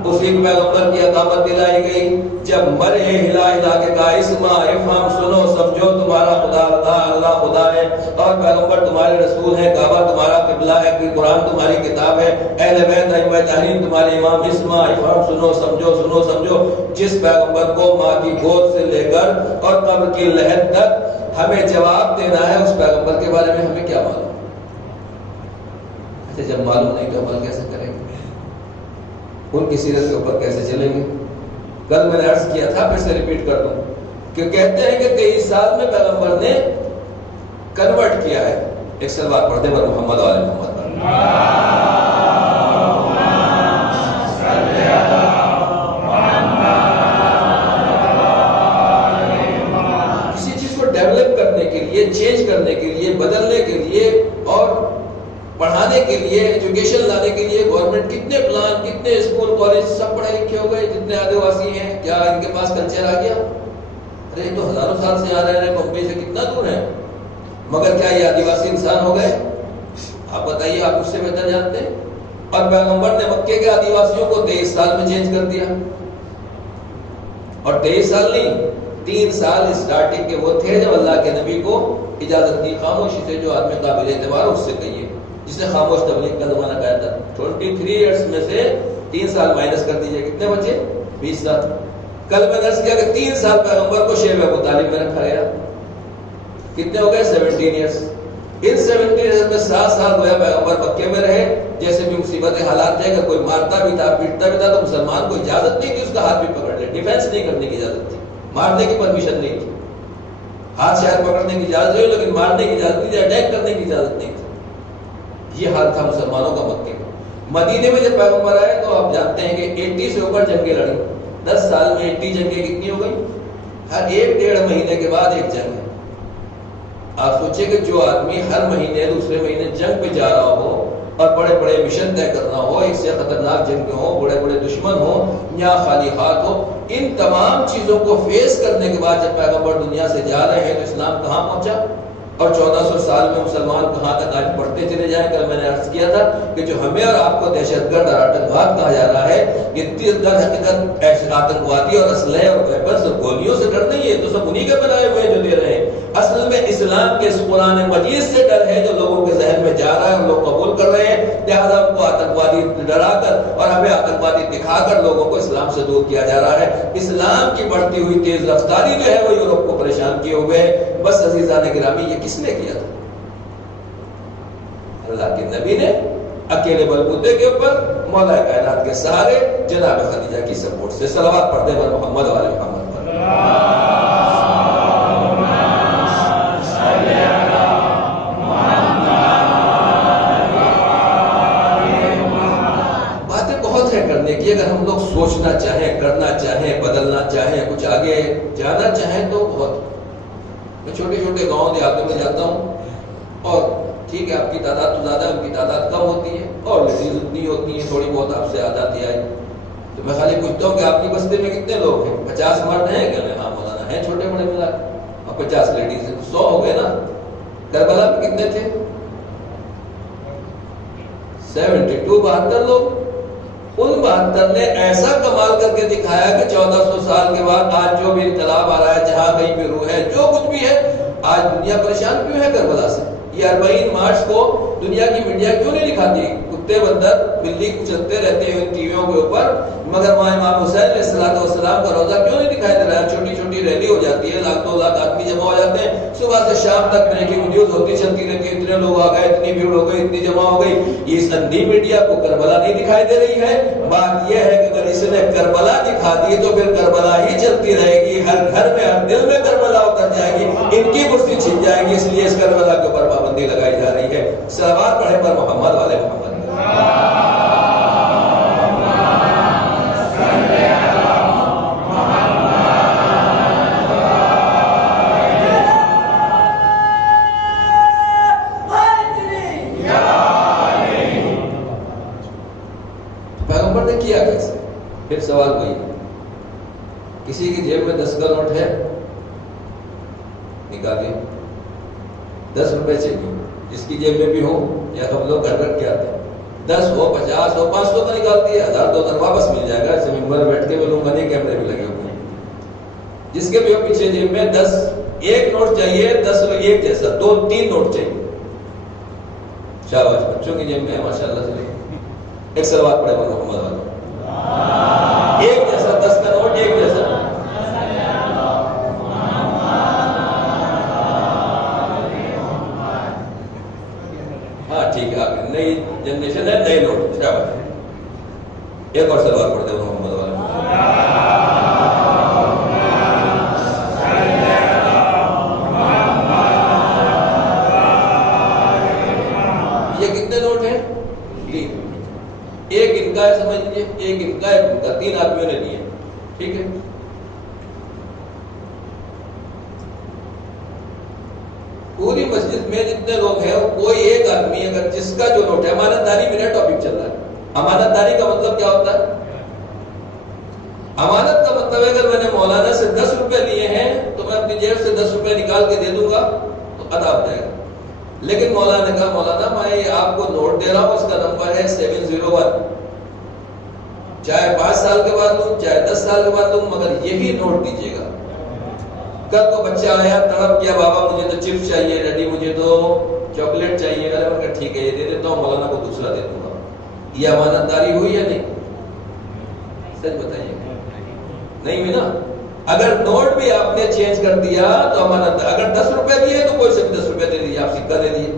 اسی پیغمبر کی اقامت دلائی گئی۔ جب مرے ہلا ہلا کے کہا اسمع افہم، سنو سمجھو تمہارا خدا اللہ خدا ہے اور پیغمبر تمہارے رسول ہیں، کعبہ تمہارا قبلہ ہے، قرآن تمہاری کتاب ہے، اہل بیت ائمہ تحریم تمہارے امام، اسمع افہم، سنو سمجھو۔ جس پیغمبر کو ماں کی گود سے لے کر اور قبر کی لحد تک ہمیں جواب دینا ہے، اس پیغمبر کے بارے میں ہمیں کیا معلوم؟ جب معلوم نہیں تو عمل کیسے کریں گے؟ ان کی سیرت کے اوپر کیسے چلیں گے؟ کل میں نے عرض کیا تھا، پھر سے ریپیٹ کر دوں کہ کہتے ہیں کہ 23 سال میں پیغمبر نے کنورٹ کیا ہے۔ ایک سلوات پڑھتے پر محمد والے محمد پر کسی چیز کو ڈیولپ کرنے کے لیے، چینج کرنے کے لیے، بدلنے کے لیے اور پڑھانے کے لیے، ایجوکیشن لانے کے لیے گورنمنٹ کتنے پلان، کتنے اسکول کالج، سب پڑھے لکھے ہو گئے، جتنے آدیواسی ہیں، کیا ان کے پاس کلچر آ گیا؟ ارے تو ہزاروں سال سے آ رہے ہیں، بمبئی سے کتنا دور ہے، مگر کیا یہ آدیواسی انسان ہو گئے؟ آپ بتائیے، آپ اس سے بہتر جانتے ہیں۔ اور پیغمبر نے مکے کے آدیواسیوں کو 23 سال میں چینج کر دیا، اور 23 سال نہیں، 3 سال اسٹارٹنگ کے وہ تھے جب اللہ کے نبی کو اجازت دی خاموشی سے، جو آدمی قابل اعتبار اس سے کہیے، جس نے خاموش تبلیغ کا زمانہ کہا تھا۔ 23 ایئرس میں سے 3 سال مائنس کر دیجئے، کتنے بچے؟ 20 سال۔ کل میں نے عرض کیا کہ 3 سال پیغمبر کو شیب ابو طالب میں رکھا گیا، کتنے ہو گئے؟ 17 ایئرس۔ ان 17 ایئرس میں 7 سال گویا پیغمبر مکے میں رہے، جیسے بھی مصیبت حالات تھے، اگر کوئی مارتا بھی تھا، پیٹتا بھی تھا تو مسلمان کو اجازت نہیں تھی اس کا ہاتھ بھی پکڑ لے، ڈیفینس نہیں کرنے کی اجازت تھی، مارنے کی پرمیشن نہیں تھی۔ ہاتھ شاید پکڑنے کی اجازت ہوئی لیکن مارنے کی اجازت نہیں تھی، اٹیک کرنے کی اجازت نہیں تھی۔ یہ حال تھا مسلمانوں کا مکے کا۔ مدینے میں جب پیغمبر آئے تو آپ جانتے ہیں کہ 80 سے اوپر جنگیں لڑی، 10 سال میں 80 جنگیں کتنی ہو گئی؟ ہر 1-1.5 مہینے کے بعد ایک جنگ ہے۔ آپ سوچیں کہ جو آدمی ہر مہینے دوسرے مہینے جنگ پہ جا رہا ہو اور بڑے بڑے مشن طے کرنا ہو، ایک سے خطرناک جنگ ہو، بڑے بڑے دشمن ہو یا خالی ہاتھ ہو، ان تمام چیزوں کو فیس کرنے کے بعد جب پیغمبر دنیا سے جا رہے ہیں تو اسلام کہاں پہنچا اور 1400 سال میں مسلمان کہاں تک آج بڑھتے چلے جائیں۔ کل میں نے عرض کیا تھا کہ جو ہمیں اور آپ کو دہشت گرد اور آتنکواد کہا جا رہا ہے، یہ در حقیقت ایسے آتنکوادی اور اسلحے اور ویپنز اور گولیوں سے ڈر نہیں ہے، تو سب انہی کے بنائے ہوئے جو دے رہے ہیں۔ اصل میں اسلام کے اس قرآن مجید سے ڈر ہے جو لوگوں کے ذہن میں جا رہا ہے اور لوگ قبول کر رہے ہیں، لہذا ان کو آتنکوادی ڈرا کر اور ہمیں آتنکوادی دکھا کر لوگوں کو اسلام سے دور کیا جا رہا ہے۔ اسلام کی بڑھتی ہوئی تیز رفتاری جو ہے وہ یورپ کو پریشان کیے ہوئے ہے۔ بس عزیزان گرامی، یہ کس نے کیا تھا؟ اللہ کے نبی نے اکیلے بلبوتے کے اوپر مولا کائنات کے سہارے جناب خدیجہ کی سپورٹ سے۔ صلوات پڑھتے ہیں محمد والے محمد پر۔ باتیں بہت ہیں کرنے کی، اگر ہم لوگ سوچنا چاہیں، کرنا چاہیں، بدلنا چاہیں، کچھ آگے جانا چاہیں تو بہت۔ میں چھوٹے چھوٹے گاؤں دیہاتوں میں جاتا ہوں اور ٹھیک ہے آپ کی تعداد تو زیادہ، ان کی تعداد کم ہوتی ہے اور لیڈیز اتنی ہوتی ہیں، تھوڑی بہت آپ سے یاد آتی آئی تو میں خالی پوچھتا ہوں کہ آپ کی بستی میں کتنے لوگ ہیں؟ 50 مرد ہیں کہ ہاں مولانا ہیں، چھوٹے بڑے ملا اور 50 لیڈیز ہیں، 100 ہو گئے نا۔ کربلا میں کتنے تھے؟ 72 72 لوگ۔ ان 72 نے ایسا کمال کر کے دکھایا کہ 1400 سال کے بعد آج جو بھی انقلاب آ رہا ہے، جہاں کہیں پہ روح ہے، جو کچھ بھی ہے، آج دنیا پریشان کیوں ہے کربلا سے؟ یہ 40 مارچ کو دنیا کی میڈیا کیوں نہیں دکھاتی؟ کتے بندر بلی چلتے رہتے ہیں ان ٹی ویوں کے اوپر، مگر وہاں امام حسین علیہ السلام کا روزہ کیوں نہیں دکھائی دے رہا ہے؟ چھوٹی چھوٹی ریلی ہو جاتی ہے، 1-2 لاکھ آدمی جمع ہو جاتے ہیں، صبح سے شام تک بریکنگ نیوز ہوتی چلتی رہتی ہے، اتنے لوگ آ گئے، اتنی بھیڑ ہو گئی، اتنی جمع ہو گئی۔ اس اندھی میڈیا کو کربلا نہیں دکھائی دے رہی ہے۔ بات یہ ہے کہ اگر اس نے کربلا دکھا دی تو پھر کربلا ہی چلتی رہے گی، ہر گھر میں ہر دل میں کربلا اتر جائے گی، ان کی کرسی چھن جائے گی، اس لیے اس کربلا کے اوپر پابندی لگائی جا رہی ہے۔ صلوات پڑھیں پر محمد والے محمد۔ یا پھر سوال وہی، کسی کی جیب میں 10 کا نوٹ ہے، نکالیے، 10 روپے چاہیے، جس کی جیب میں بھی ہو یا ہم لوگ گھر رکھ کے آتے ہیں، 10 ہو 50 ہو 500 کا نکالتی ہے، 1000 2000 واپس مل جائے گا، ایسے ممبر بیٹھ کے وہ لوگ بنے کیمرے بھی لگے ہوئے ہیں، جس کے بھی ہو پیچھے جیب میں 10 ایک نوٹ چاہیے، 10 ایک جیسا 2 3 نوٹ چاہیے، شاباش، بچوں کی جیب میں ماشاءاللہ سے ایک سلوات پڑے محمد والا، ایک جیسا 10 کا نوٹ ایک جیسا، ہاں ٹھیک ہے، آگے نئی جنریشن ہے، نئے نوٹ، شاباش، ایک اور سلوات پڑھ دے محمد والا، ایک ان کا ہے سمجھ لیجیے، ایک ان کا، ایک ان کا، 3 آدمیوں نے لیے، ٹھیک ہے۔ پوری مسجد میں جتنے لوگ ہیں کوئی ایک آدمی اگر جس کا جو نوٹ ہے، امانت داری میرا ٹاپک چل رہا ہے، امانت داری کا مطلب کیا ہوتا ہے؟ امانت کا مطلب ہے اگر میں نے مولانا سے 10 روپے لیے ہیں تو میں اپنی جیب سے 10 روپے نکال کے دے دوں گا تو ادا ہو جائے گا، لیکن مولانا نے کہا مولانا میں آپ کو نوٹ دے رہا ہوں، اس کا نمبر ہے 701، چاہے 5 سال کے بعد لوں چاہے 10 سال کے بعد لوں، مگر یہی نوٹ دیجیے گا۔ کل کو بچہ آیا تڑپ کیا، بابا مجھے تو چپس چاہیے، ڈیڈی مجھے تو چاکلیٹ چاہیے، میں نے کہا ٹھیک ہے یہ دے دیتا ہوں، مولانا کو دوسرا دے دوں گا، یہ امانت داری ہوئی یا نہیں؟ سچ بتائیے، نہیں ہوئی نا؟ اگر نوٹ بھی آپ نے چینج کر دیا تو امانت، اگر 10 روپے دیے تو کوئی سے بھی 10 روپے دے دیجیے، آپ سکہ دے دیجیے،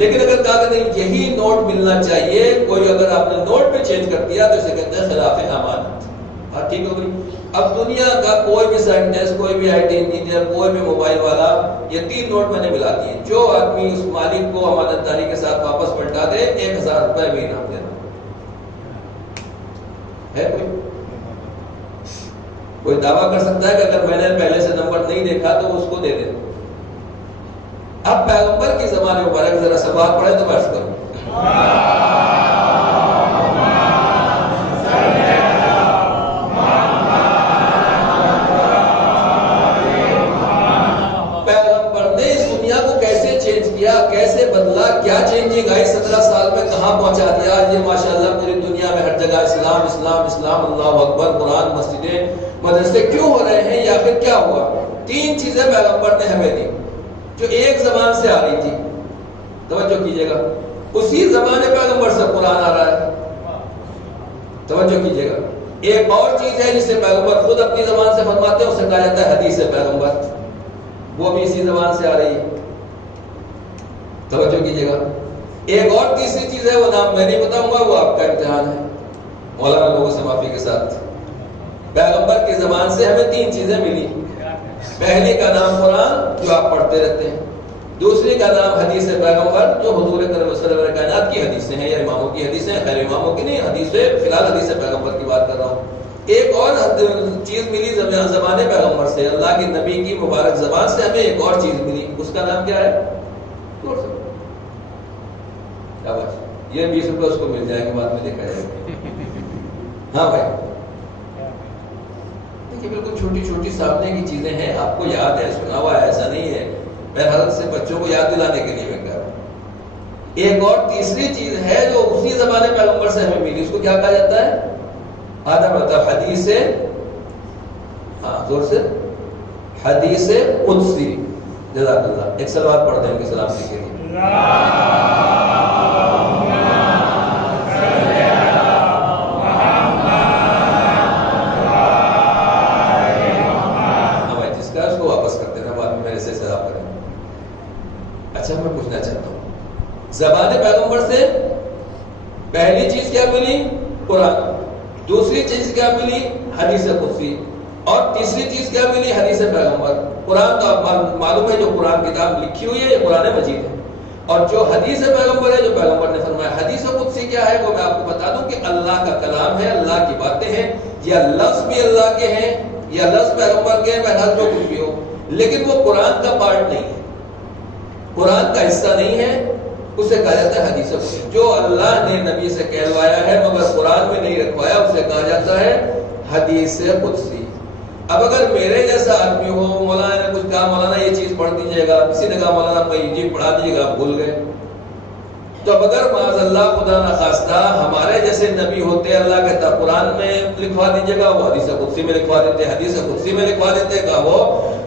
لیکن اگر کہا کہ نہیں یہی نوٹ ملنا چاہیے، کوئی اگر آپ نے نوٹ بھی چینج کر دیا تو اسے کہتے ہیں خلاف امانت، ہاں ٹھیک ہو گئی۔ اب دنیا کا کوئی بھی سائنٹسٹ، کوئی بھی آئی ٹی انجینئر، کوئی بھی موبائل والا، یہ 3 نوٹ میں نے ملا دیے، جو آدمی اس مالک کو امانت داری کے ساتھ واپس پلٹا دے 1000 روپے بھی انعام دینا ہے۔ کوئی دعویٰ کر سکتا ہے کہ اگر میں نے پہلے سے نمبر نہیں دیکھا تو اس کو دے دے؟ اب پیغمبر کی زبان مبارک ذرا سبات پڑھے تو بس کرو، پیغمبر نے اس دنیا کو کیسے چینج کیا، کیسے بدلا، کیا چینجنگ آئی 17 سال میں، کہاں پہنچا دیا۔ یہ ماشاءاللہ پوری دنیا میں ہر جگہ اسلام اسلام اسلام، اللہ اکبر، قرآن، مسجدیں، مدرسے کیوں ہو رہے ہیں، یا پھر کیا ہوا؟ 3 چیزیں پیغمبر نے ہمیں دی جو ایک زبان سے آ رہی تھی، توجہ کیجئے گا، اسی زبان پیغمبر سے قرآن آ رہا ہے، توجہ کیجئے گا۔ ایک اور چیز ہے جسے پیغمبر خود اپنی زبان سے فرماتے ہیں، اسے کہا جاتا ہے حدیث پیغمبر، وہ بھی اسی زبان سے آ رہی ہے، توجہ کیجئے گا۔ ایک اور تیسری چیز ہے، وہ نام میں نہیں بتاؤں گا، وہ آپ کا امتحان ہے، مولانا لوگوں سے معافی کے ساتھ۔ پیغمبر کی زبان سے ہمیں 3 چیزیں ملی، پہلی کا نام قرآن جو آپ پڑھتے رہتے ہیں، دوسری کا نام حدیث پیغمبر جو حضور اکرم صلی اللہ علیہ کائنات کی حدیثیں ہیں یا اماموں کی حدیثیں، غیر اماموں کی نہیں، حدیثیں، فی الحال حدیث پیغمبر کی بات کر رہا ہوں۔ ایک اور چیز ملی زبان پیغمبر سے، اللہ کے نبی کی مبارک زبان سے ہمیں ایک اور چیز ملی، اس کا نام کیا ہے؟ یہ 20 روپے اس کو مل جائیں گے، بعد میں دیکھا جائے گا۔ ہاں بھائی دیکھیے، بالکل چھوٹی چھوٹی سامنے کی چیزیں ہیں، آپ کو یاد ہے، سنا ہوا ہے، ایسا نہیں ہے، میں حضرت سے بچوں کو یاد دلانے کے لیے میں کہہ رہا ہوں۔ ایک اور تیسری چیز ہے جو اسی زمانے پیغمبر سے ہمیں ملی، اس کو کیا کہا جاتا ہے؟ آدھا مطلب حدیث، ہاں زور سے، حدیث قدسی، جزاک اللہ۔ ایک سلوات پڑھ دیں ان کی سلامتی کے لیے۔ اچھا میں پوچھنا چاہتا ہوں، زبان پیغمبر سے پہلی چیز کیا ملی؟ قرآن، دوسری چیز کیا ملی؟ حدیث قدسی، اور تیسری چیز کیا ملی؟ حدیث پیغمبر۔ قرآن تو آپ معلوم ہے جو قرآن کتاب لکھی ہوئی ہے یہ قرآن مجید ہے، اور جو حدیث پیغمبر ہے جو پیغمبر نے فرمایا۔ حدیث قدسی کیا ہے وہ میں آپ کو بتا دوں کہ اللہ کا کلام ہے، اللہ کی باتیں ہیں، یا لفظ بھی اللہ کے ہیں یا لفظ پیغمبر کے ہیں، بہرحال جو کچھ بھی ہو، لیکن وہ قرآن کا پارٹ نہیں ہے، قرآن کا حصہ نہیں ہے، اسے کہا جاتا ہے حدیث قدسی. جو اللہ نے نبی سے کہلوایا ہے مگر قرآن میں نہیں رکھوایا اسے کہا جاتا ہے حدیث قدسی. اب اگر میرے جیسا آدمی ہو، مولانا نے کچھ کہا مولانا یہ چیز پڑھ دیجیے گا، کسی نے کہا مولانا جی پڑھا دیجیے گا، بھول گئے، تو اب اگر معاذ اللہ خدا نخواستہ ہمارے جیسے نبی ہوتے اللہ کہتا قرآن میں لکھوا دیجیے گا، وہ حدیث قدسی میں لکھوا دیتے، حدیث قدسی میں لکھوا دیتے گا، وہ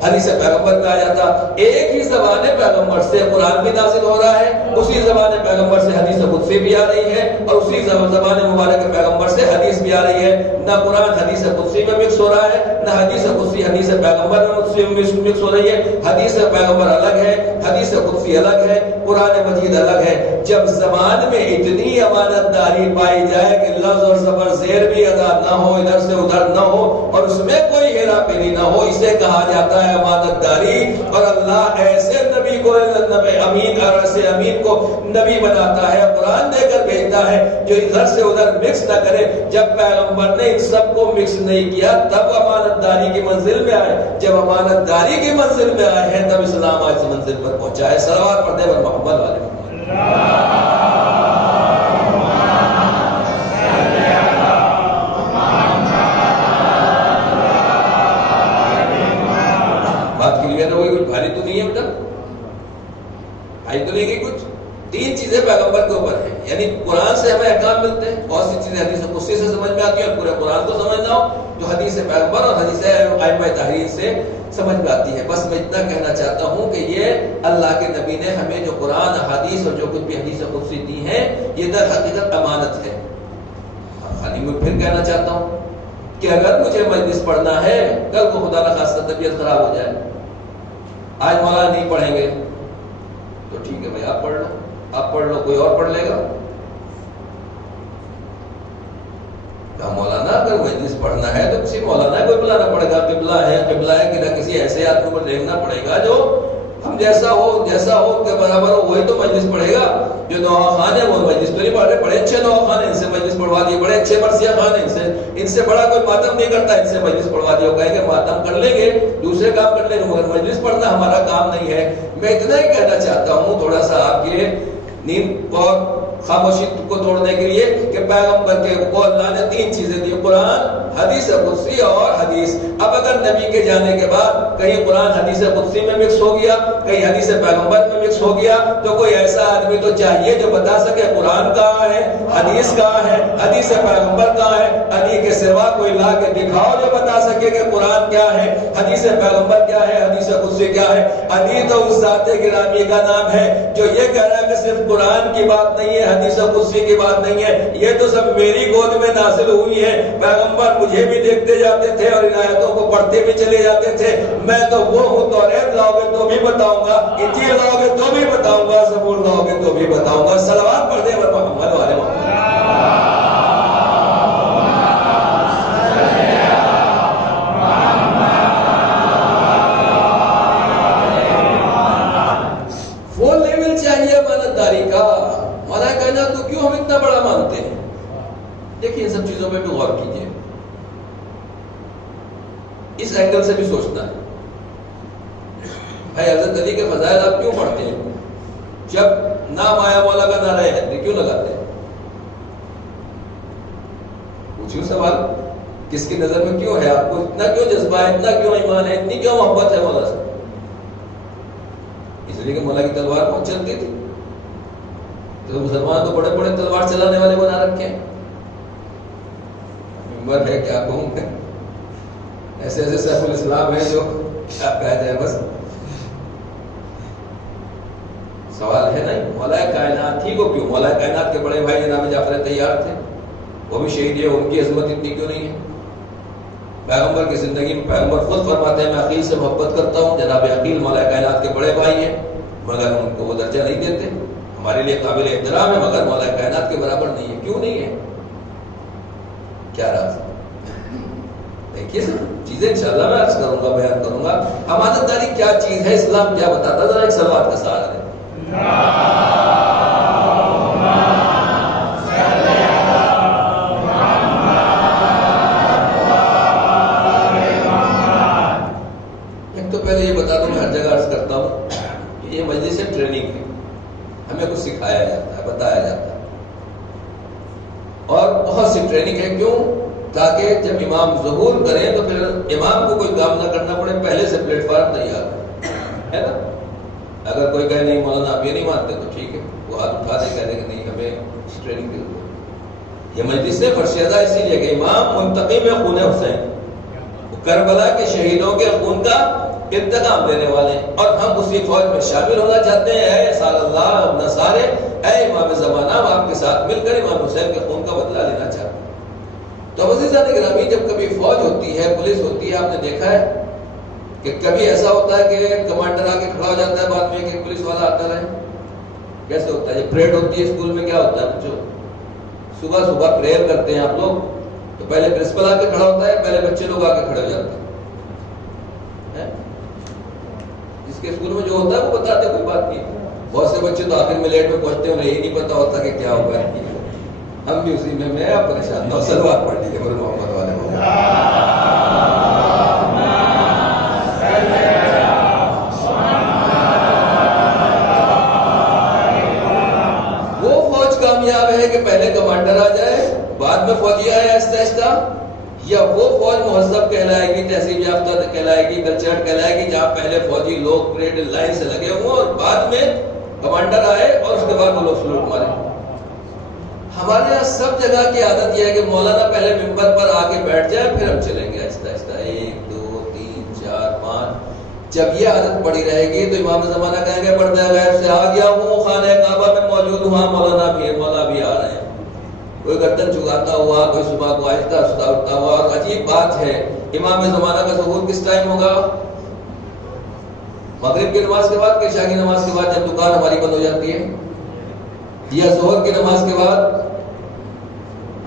حدیث پیغمبر میں آ جاتا. ایک ہی زبان پیغمبر سے قرآن بھی نازل ہو رہا ہے، اسی زبان پیغمبر سے حدیث قدسی بھی آ رہی ہے، اور اسی زبان مبارک پیغمبر سے حدیث بھی آ رہی ہے. نہ قرآن حدیث قدسی میں مکس ہو رہا ہے، نہ حدیث قدسی حدیث پیغمبر میں مکس ہو رہی ہے. حدیث پیغمبر الگ ہے، حدیث قدسی الگ ہے، قرآن مجید الگ ہے. جب زبان میں اتنی امانت داری پائی جائے کہ لفظ اور زبر زیر بھی ادا نہ ہو، ادھر سے ادھر نہ ہو، اور اس میں کوئی ہیرا پھیری نہ ہو، اسے کہا جاتا ہے امانت داری. اور اللہ ایسے نبی کو امین، اور ایسے امین کو نبی بناتا ہے، قرآن دے کر بھیجتا ہے جو ادھر سے ادھر مکس نہ کرے. جب پیغمبر نے ان سب کو مکس نہیں کیا تب امانت داری کی منزل میں آئے. جب امانت داری کی منزل میں آئے ہیں تب اسلام آج منزل پر پہنچا ہے. صلوات پڑھتے ہیں محمد والے بات کلیئر ہو گئی؟ کچھ بھاری تو نہیں ہے بیٹا؟ بھاری تو نہیں گئی کچھ؟ تین چیزیں پیغمبر کے اوپر ہیں، یعنی قرآن سے ہمیں احکام ملتے ہیں، بہت سی چیزیں حدیث قدسی سے سمجھ میں آتی ہیں، اور پورے قرآن کو سمجھنا ہو جو حدیث پیغمبر اور حدیث ائمہ تحریر سے سمجھ میں آتی ہے. بس میں اتنا کہنا چاہتا ہوں کہ یہ اللہ کے نبی نے ہمیں جو قرآن حدیث اور جو کچھ بھی حدیث قدسی دی ہیں یہ در حقیقت امانت ہے. خالی میں پھر کہنا چاہتا ہوں کہ اگر مجھے مجلس پڑھنا ہے، کل کو خدا نخواستہ طبیعت خراب ہو جائے، آج مولانا نہیں پڑھیں گے تو ٹھیک ہے بھائی آپ پڑھ لو، آپ پڑھ لو، کوئی اور پڑھ لے گا. مولانا اگر مجلس پڑھنا ہے تو کسی مولانا کو بلانا پڑے گا. قبلہ ہے کہ کسی ایسے آدمی کو دیکھنا پڑے گا جو ہم جیسا ہو کے برابر ہو، وہی تو مجلس پڑھے گا. جو نوحہ خان ہے وہ مجلس تو نہیں پڑھ رہے، بڑے اچھے نوحہ خان ہیں، ان سے مجلس پڑھوا دیے. بڑے اچھے مرثیہ خان ہیں، ان سے بڑا کوئی ماتم نہیں کرتا، ان سے مجلس پڑھوا دیا. کہیں گے ماتم کر لیں گے، دوسرے کام کر لیں گے، مگر مجلس پڑھنا ہمارا کام نہیں ہے. میں اتنا ہی کہنا چاہتا ہوں تھوڑا سا آپ کے نیند اور خاموشی کو توڑنے کے لیے کہ پیغمبر کے کو اللہ نے تین چیزیں دی، قرآن، حدیث قدسی اور حدیث. اب اگر نبی کے جانے کے بعد کہیں قرآن حدیث قدسی میں مکس ہو گیا، کہیں حدیث پیغمبر میں مکس ہو گیا، تو کوئی ایسا آدمی تو چاہیے جو بتا سکے قرآن کہاں ہے، حدیث کہاں ہے، حدیث پیغمبر کہاں ہے. علی کے سوا کوئی لا کے دکھاؤ جو بتا سکے کہ قرآن کیا ہے، حدیث پیغمبر کیا ہے، حدیث قدسی کیا ہے. علی تو اس ذات گرامی کا نام ہے جو یہ کہہ رہا ہے کہ صرف قرآن کی بات نہیں ہے، حدیث قدسی کی بات نہیں ہے، یہ تو سب میری گود میں نازل ہوئی ہے. پیغمبر مجھے بھی دیکھتے جاتے تھے اور ان آیتوں کو پڑھتے بھی چلے جاتے تھے. میں تو وہ ہوں، توریت لاؤ گے تو بھی بتاؤں گا، انجیل لاؤ گے تو بھی بتاؤں گا، زبور لاؤ گے تو بھی بتاؤں گا. صلوات پڑھ دیں محمد والے محمد. وہ لیول چاہیے امانت داری کا. مولا کائنات کو کیوں ہم اتنا بڑا مانتے ہیں؟ دیکھیے ان سب چیزوں پہ بھی غور کیجیے، اس اینگل سے بھی سوچنا ہے. بھائی حضرت علی کے فضائل آپ کیوں پڑھتے ہیں؟ جب نام آیا مولا کا نعرہ حیدری کیوں لگاتے ہیں؟ پوچھیے سوال، کس کی نظر میں کیوں ہے؟ آپ کو اتنا کیوں جذبہ ہے، اتنا کیوں ایمان ہے، اتنی کیوں محبت ہے مولا سے؟ اس لیے کہ مولا کی تلوار بہت چلتی تھی، تو مسلمان تو بڑے بڑے تلوار چلانے والے بنا رکھے ہیں. ممبر ہے کیا کہوں میں، ایسے ایسے سیف الاسلام ہے جو کیا کہا جائے. بس سوال ہے نہیں، مولا کائنات ہی کو کیوں؟ مولا کائنات کے بڑے بھائی جناب جعفر طیار تھے، وہ بھی شہید ہے، ان کی عظمت اتنی کیوں نہیں ہے؟ پیغمبر کی زندگی میں پیغمبر خود فرماتے ہیں میں عقیل سے محبت کرتا ہوں. جناب عقیل مولا کائنات کے بڑے بھائی ہیں، مگر ان کو وہ درجہ نہیں دیتے. ہمارے لیے قابل احترام ہے مگر مولا کائنات کے برابر نہیں ہے. کیوں نہیں ہے؟ کیا راز؟ دیکھیے سر چیزیں انشاءاللہ میں عرض کروں گا، بیان کروں گا. امانت داری کیا چیز ہے، اسلام کیا بتاتا، ذرا ایک صلوات کا سہارا دیں. ایک تو پہلے یہ بتا دوں، میں ہر جگہ عرض کرتا ہوں کہ یہ مجلس ٹریننگ ہے، ہمیں کچھ سکھایا تاکہ جب امام ظہور کریں تو پھر امام کو کوئی کام نہ کرنا پڑے، پہلے سے پلیٹ فارم تیار ہے نا. اگر کوئی کہے نہیں مولانا آپ یہ نہیں مانتے تو ٹھیک ہے، وہ ہاتھ اٹھا دے، کہہ دے کہ نہیں ہمیں اس ٹریننگ کی ضرورت. یہ مجلس سے فرشیدہ اسی لیے کہ امام منتقم ہے خون حسین، کربلا کے شہیدوں کے خون کا انتقام دینے والے ہیں، اور ہم اسی فوج میں شامل ہونا چاہتے ہیں. اے صلی اللہ نصارے، اے امام زمانہ، ہم آپ کے ساتھ مل کر امام حسین کے خون کا بدلہ لینا چاہتے ہیں. تو عزیزان گرامی، جب کبھی فوج ہوتی ہے، پولیس ہوتی ہے، آپ نے دیکھا ہے کہ کبھی ایسا ہوتا ہے کہ کمانڈر آ کے کھڑا ہو جاتا ہے بعد میں کہ پولیس والا آتا رہے. کیسے ہوتا ہے؟ جب پریڈ ہوتی ہے اسکول میں کیا ہوتا ہے بچوں؟ صبح صبح پریئر کرتے ہیں آپ لوگ، تو پہلے پرنسپل آ کے کھڑا ہوتا ہے، پہلے بچے لوگ آ کے کھڑے ہو جاتے ہیں. جس کے اسکول میں جو ہوتا ہے وہ بتاتے، کوئی بات نہیں. بہت سے بچے تو آخر میں لیٹ میں پہنچتے ہیں، انہیں یہ نہیں پتا ہوتا کہ کیا ہوا ہے. ہم بھی اسی میں آپ پریشان نہ سلوات پڑھ لیجیے بولے محمد والے وہ فوج کامیاب ہے کہ پہلے کمانڈر آ جائے بعد میں فوجی آئے آہستہ آہستہ، یا وہ فوج مہذب کہلائے گی، تہذیب یافتہ کہلائے گی، کلچرڈ کہلائے گی، جہاں پہلے فوجی لوگ پریڈ لائن سے لگے ہوئے اور بعد میں کمانڈر آئے اور اس کے بعد وہ لوگ سلوٹ مارے. ہمارے یہاں سب جگہ کی عادت یہ ہے کہ مولانا پہلے ممبر پر آ کے بیٹھ جائے، پھر ہم چلیں گے آہستہ آہستہ، 1 2 3 4 5. جب یہ عادت پڑی رہے گی تو امام زمانہ کہیں گے پردہ غیب سے آ گیا ہوں، خانہ کعبہ میں موجود ہوں، مولانا بھی آ رہے ہیں. کوئی گردن چگاتا ہوا، کوئی صبح کو آہستہ آہستہ اٹھتا ہوا. اور عجیب بات ہے، امام زمانہ کا ظہور کس ٹائم ہوگا؟ مغرب کی نماز کے بعد کہ عشاء کی نماز کے بعد، جب دکان ہماری بند ہو جاتی ہے، یا ظہر کی نماز کے بعد؟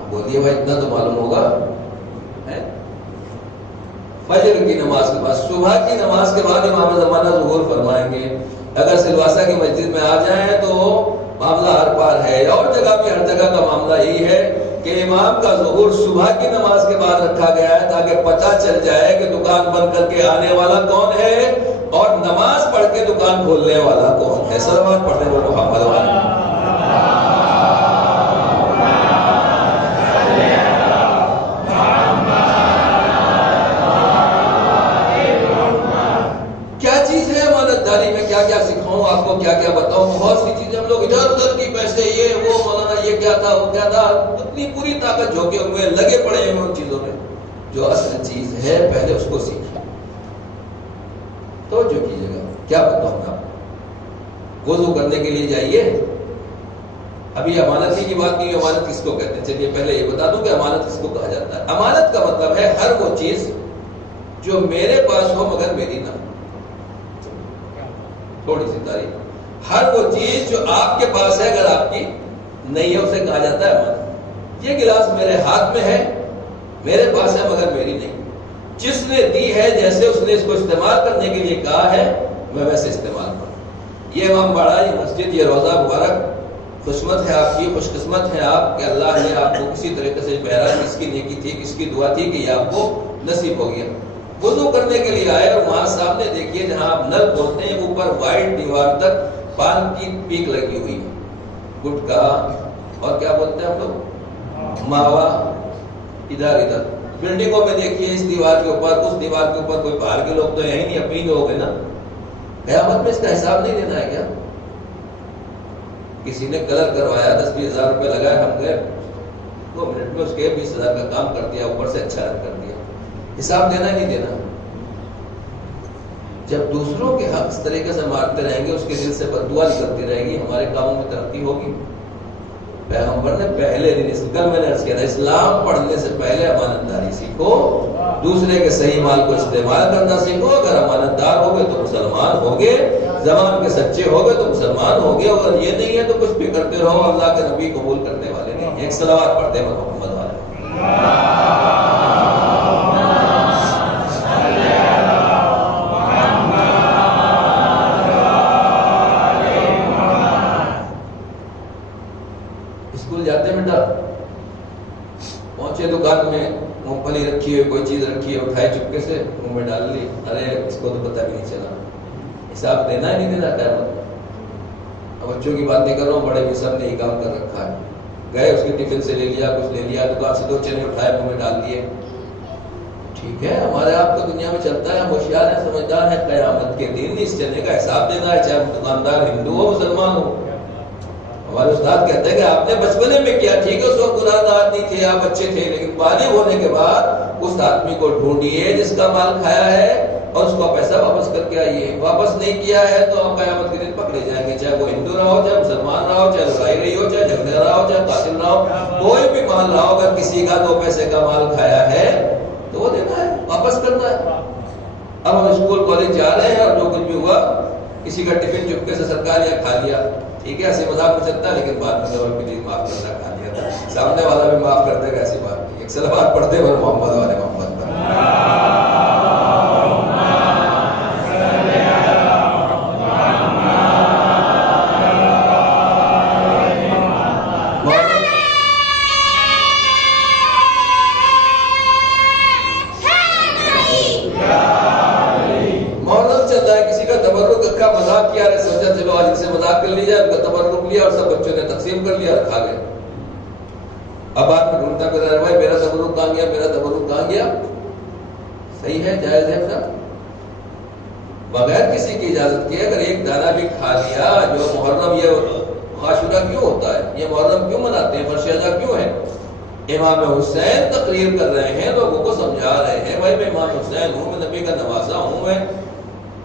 بولیے بھائی اتنا تو معلوم ہوگا. فجر کی نماز کے بعد، صبح کی نماز کے بعد امام زمانہ ظہور فرمائیں گے. اگر سلواسہ کی مسجد میں آ جائیں تو معاملہ ہر پار ہے. اور جگہ بھی ہر جگہ کا معاملہ یہی ہے کہ امام کا ظہور صبح کی نماز کے بعد رکھا گیا ہے تاکہ پتہ چل جائے کہ دکان بند کر کے آنے والا کون ہے اور نماز پڑھ کے دکان کھولنے والا کون ہے. صلوات پڑھنے والے محمد والے. کیا کیا سکھاؤں آپ کو، کیا کیا بتاؤں؟ بہت سی چیزیں ہم لوگ ادھر ادھر کی، پیسے یہ وہ، مولانا یہ کیا تھا وہ کیا تھا، اتنی پوری طاقت جھونکے ہوئے لگے پڑے ہیں ان چیزوں میں. جو اصل چیز ہے پہلے اس کو سیکھیں. تو جو کیجیے گا کیا بتاؤں میں آپ کو؟ وضو کرنے کے لیے جائیے. ابھی امانت ہی کی بات نہیں، امانت کس کو کہتے ہیں؟ چلیے پہلے یہ بتا دوں کہ امانت کس کو کہا جاتا ہے. امانت کا مطلب ہے ہر وہ چیز جو میرے پاس ہو مگر میری نہ. تھوڑی سی تعریف، ہر وہ چیز جو آپ کے پاس ہے اگر آپ کی نہیں ہے اسے کہا جاتا ہے امانت. یہ گلاس میرے ہاتھ میں ہے، میرے پاس ہے مگر میری نہیں. جس نے دی ہے، جیسے اس نے اس کو استعمال کرنے کے لیے کہا ہے، میں ویسے استعمال کروں. یہ امام باڑہ، یہ مسجد، یہ روضہ مبارک خوشمت ہے آپ کی، خوش قسمت ہے آپ کہ اللہ نے آپ کو کسی طریقے سے، بہرحال کس کی نیکی تھی، کس کی دعا تھی کہ یہ آپ کو نصیب ہو گیا. وضو کرنے کے لیے آئے اور وہاں سامنے دیکھیے جہاں آپ نل کھولتے ہیں اوپر وائٹ دیوار تک پان کی پیک لگی ہوئی ہے، گٹکا اور کیا بولتے ہیں ہم لوگ، ماوا. ادھر بلڈنگوں میں دیکھیے اس دیوار کے اوپر اس دیوار کے اوپر، کوئی باہر کے لوگ تو یہی نہیں، اپنی لوگ ہیں نا. قیامت میں اس کا حساب نہیں دینا ہے کیا؟ کسی نے کلر کروایا، 10-20 ہزار روپے لگائے، ہم گئے 2 منٹ میں اس کے 20 ہزار کا کام کر دیا، اوپر سے اچھا رنگ کر دیا. حساب دینا نہیں دینا. جب دوسروں کے حق اس طریقے سے مارتے رہیں گے، اس کے دل سے بددعا نکلتی رہے گی، ہمارے کاموں میں ترقی ہوگی. پیغمبر نے پہلے دن، کل میں نے عرض کیا تھا، اسلام پڑھنے سے پہلے امانت داری سیکھو، دوسرے کے صحیح مال کو استعمال کرنا سیکھو. اگر امانت دار ہوگے تو مسلمان ہوگے، زبان کے سچے ہوگے تو مسلمان ہوگے. اور یہ نہیں ہے تو کچھ بھی کرتے رہو، اللہ کے نبی قبول کرنے والے نہیں. ایک صلوات پڑھتے ہیں محمد والے. اسکول جاتے بیٹا، پہنچے دکان میں، مونگ پھلی رکھی ہے، کوئی چیز رکھی ہے، اٹھائی چپکے سے منہ میں ڈال لی. ارے اس کو تو پتہ بھی نہیں چلا. حساب دینا ہی نہیں دینا. ٹائم اب بچوں کی بات نہیں کر رہا ہوں، بڑے بھی سب نے ہی کام کر رکھا ہے. گئے اس کی ٹفن سے لے لیا، کچھ لے لیا، دکان سے 2 چنے اٹھائے منہ میں ڈال دیے. ٹھیک ہے، ہمارے آپ تو دنیا میں چلتا ہے، ہم ہوشیار ہیں، سمجھدار ہیں. قیامت کے دن اس چنے کا حساب دینا ہے، چاہے دکاندار ہندو ہو مسلمان ہو. ہمارے استاد کہتے ہیں کہ آپ نے بچپنے میں کیا، ٹھیک ہے اس وقت گناہ گار نہیں تھے، آپ بچے تھے، لیکن بالغ ہونے کے بعد اس آدمی کو ڈھونڈیے جس کا مال کھایا ہے اور اس کا پیسہ واپس کر کے آئیے. واپس نہیں کیا ہے تو آپ قیامت کے دن پکڑے جائیں گے، چاہے وہ ہندو رہا ہو، چاہے مسلمان رہا ہو، چاہے لڑائی رہی ہو، چاہے جھگڑا رہا ہو، چاہے قاتل رہا ہو، کوئی بھی مال رہا ہو، اگر کسی کا 2 پیسے کا مال کھایا ہے تو وہ دینا ہے، واپس کرنا ہے. اب ہم اسکول کالج جا رہے ہیں اور جو کچھ بھی ہوا، کسی کا ٹفن چپکے سے سرکا لیا، کھا لیا، ٹھیک ہے، ایسے مذاق ہو سکتا ہے، لیکن بعد میں اور پلیز معاف کرنا، کھا لیا تھا، سامنے والا بھی معاف کر دے گا، ایسی بات نہیں. ایک صلوات پڑھتے ہیں محمد والے محمد پر. مذاق کیا، سوچا چلو آج سے مذاق کر لیا، ان کا تبرک لیا اور سب بچوں نے تقسیم کر لیا اور کھا گئے. اب بعد میں ڈھونڈتا پھر رہا بھائی میرا تبرک کہاں گیا، میرا تبرک کہاں گیا. صحیح ہے، جائز ہے صاحب، بغیر کسی کی اجازت کے اگر ایک دانہ بھی کھا لیا. جو محرم یہ عاشورہ کیوں ہوتا ہے، یہ محرم کیوں مناتے ہیں، فرشیدہ کیوں ہے؟ امام حسین تقریر کر رہے ہیں، لوگوں کو سمجھا رہے ہیں، بھائی میں امام حسین ہوں، میں نبی کا نوازا ہوں،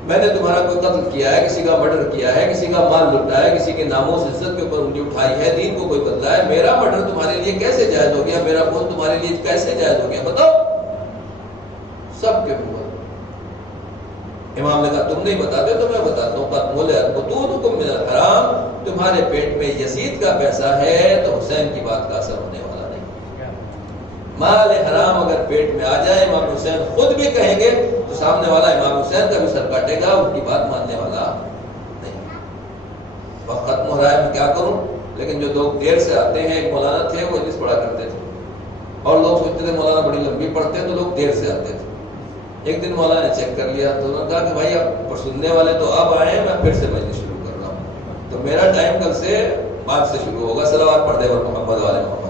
میں نے تمہارا کوئی قتل کیا ہے، کسی کا مرڈر کیا ہے، کسی کا مال لوٹا ہے، کسی کے ناموس عزت کے اوپر انگلی اٹھائی ہے، دین کو کوئی بدلا ہے، میرا مرڈر تمہارے لیے کیسے جائز ہو گیا، میرا خون تمہارے لیے کیسے جائز ہو گیا، بتاؤ. سب کے اوپر امام نے کہا تم نہیں بتاتے تو میں بتاتا ہوں. قتولکم من الحرام، تمہارے پیٹ میں یزید کا پیسہ ہے تو حسین کی بات کا اثر ہونے والا نہیں. مال حرام اگر پیٹ میں آ جائے، امام حسین خود بھی کہیں گے تو سامنے والا امام حسین کا بھی سر کاٹے گا، ان کی بات ماننے والا نہیں. وقت ختم ہو رہا ہے، میں کیا کروں. لیکن جو لوگ دیر سے آتے ہیں، ایک مولانا تھے وہ حدیث پڑھا کرتے تھے اور لوگ سوچتے تھے مولانا بڑی لمبی پڑھتے ہیں تو لوگ دیر سے آتے تھے. ایک دن مولانا نے چیک کر لیا تو انہوں نے کہا کہ بھائی اب سننے والے تو اب آئے ہیں، میں پھر سے مجلس شروع کر رہا ہوں، تو میرا ٹائم کل سے بعد سے شروع ہوگا. صلوات پڑھ دے اور محمد والے محمد.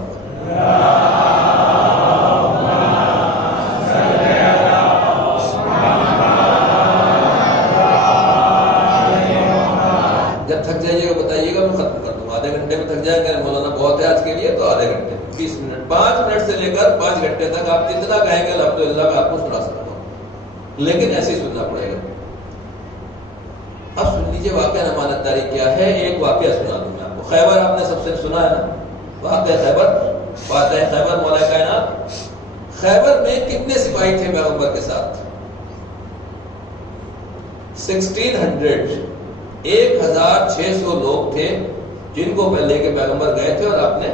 جب تھک جائیے گا بتائیے گا، میں ختم کر دوں. آدھے گھنٹے میں تھک جائیں گے، مولانا بہت ہے آج کے لیے، تو آدھے گھنٹے 20 منٹ 5 منٹ سے لے کر 5 گھنٹے تک آپ جتنا کہیں گے الحمدللہ میں آپ کو سنا سکتا ہوں، لیکن ایسے ہی سننا پڑے گا. اب سن لیجیے واقعہ امانت داری کیا ہے. ایک واقعہ سنا دوں میں آپ کو. خیبر آپ نے سب سے سنا ہے نا، واقعہ خیبر، واقعہ خیبر مولا کائنات. خیبر میں کتنے سپاہی تھے پیغمبر کے ساتھ؟ 1600 1600 لوگ تھے جن کو پہلے کے پیغمبر گئے تھے اور آپ نے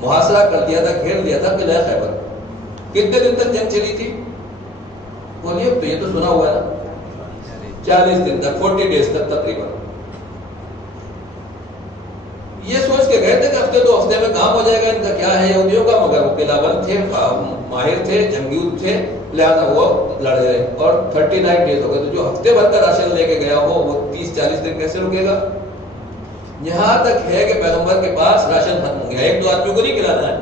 محاصرہ کر دیا تھا، گھیر لیا تھا قلعہ خیبر. کتنے دن تک جنگ چلی تھی بولیے؟ تو یہ تو سنا ہوا ہے نا، 40 دن تک، 40 ڈیز تک تقریباً. یہ سوچ کے گئے تھے کہ ہفتے 2 ہفتے میں کام ہو جائے گا ان کا، کیا ہے یہودیوں کا، مگر وہ قلعہ بند تھے، ماہر تھے، جنگجو تھے، لہٰذا وہ لڑے رہے. اور 39 ڈیز ہو گئے، تو جو ہفتے بھر کا راشن لے کے گیا ہو وہ 30-40 دن کیسے رکے گا؟ یہاں تک ہے کہ پیغمبر کے پاس راشن ختم ہو گیا. 1-2 آدمیوں کو نہیں کھلانا ہے.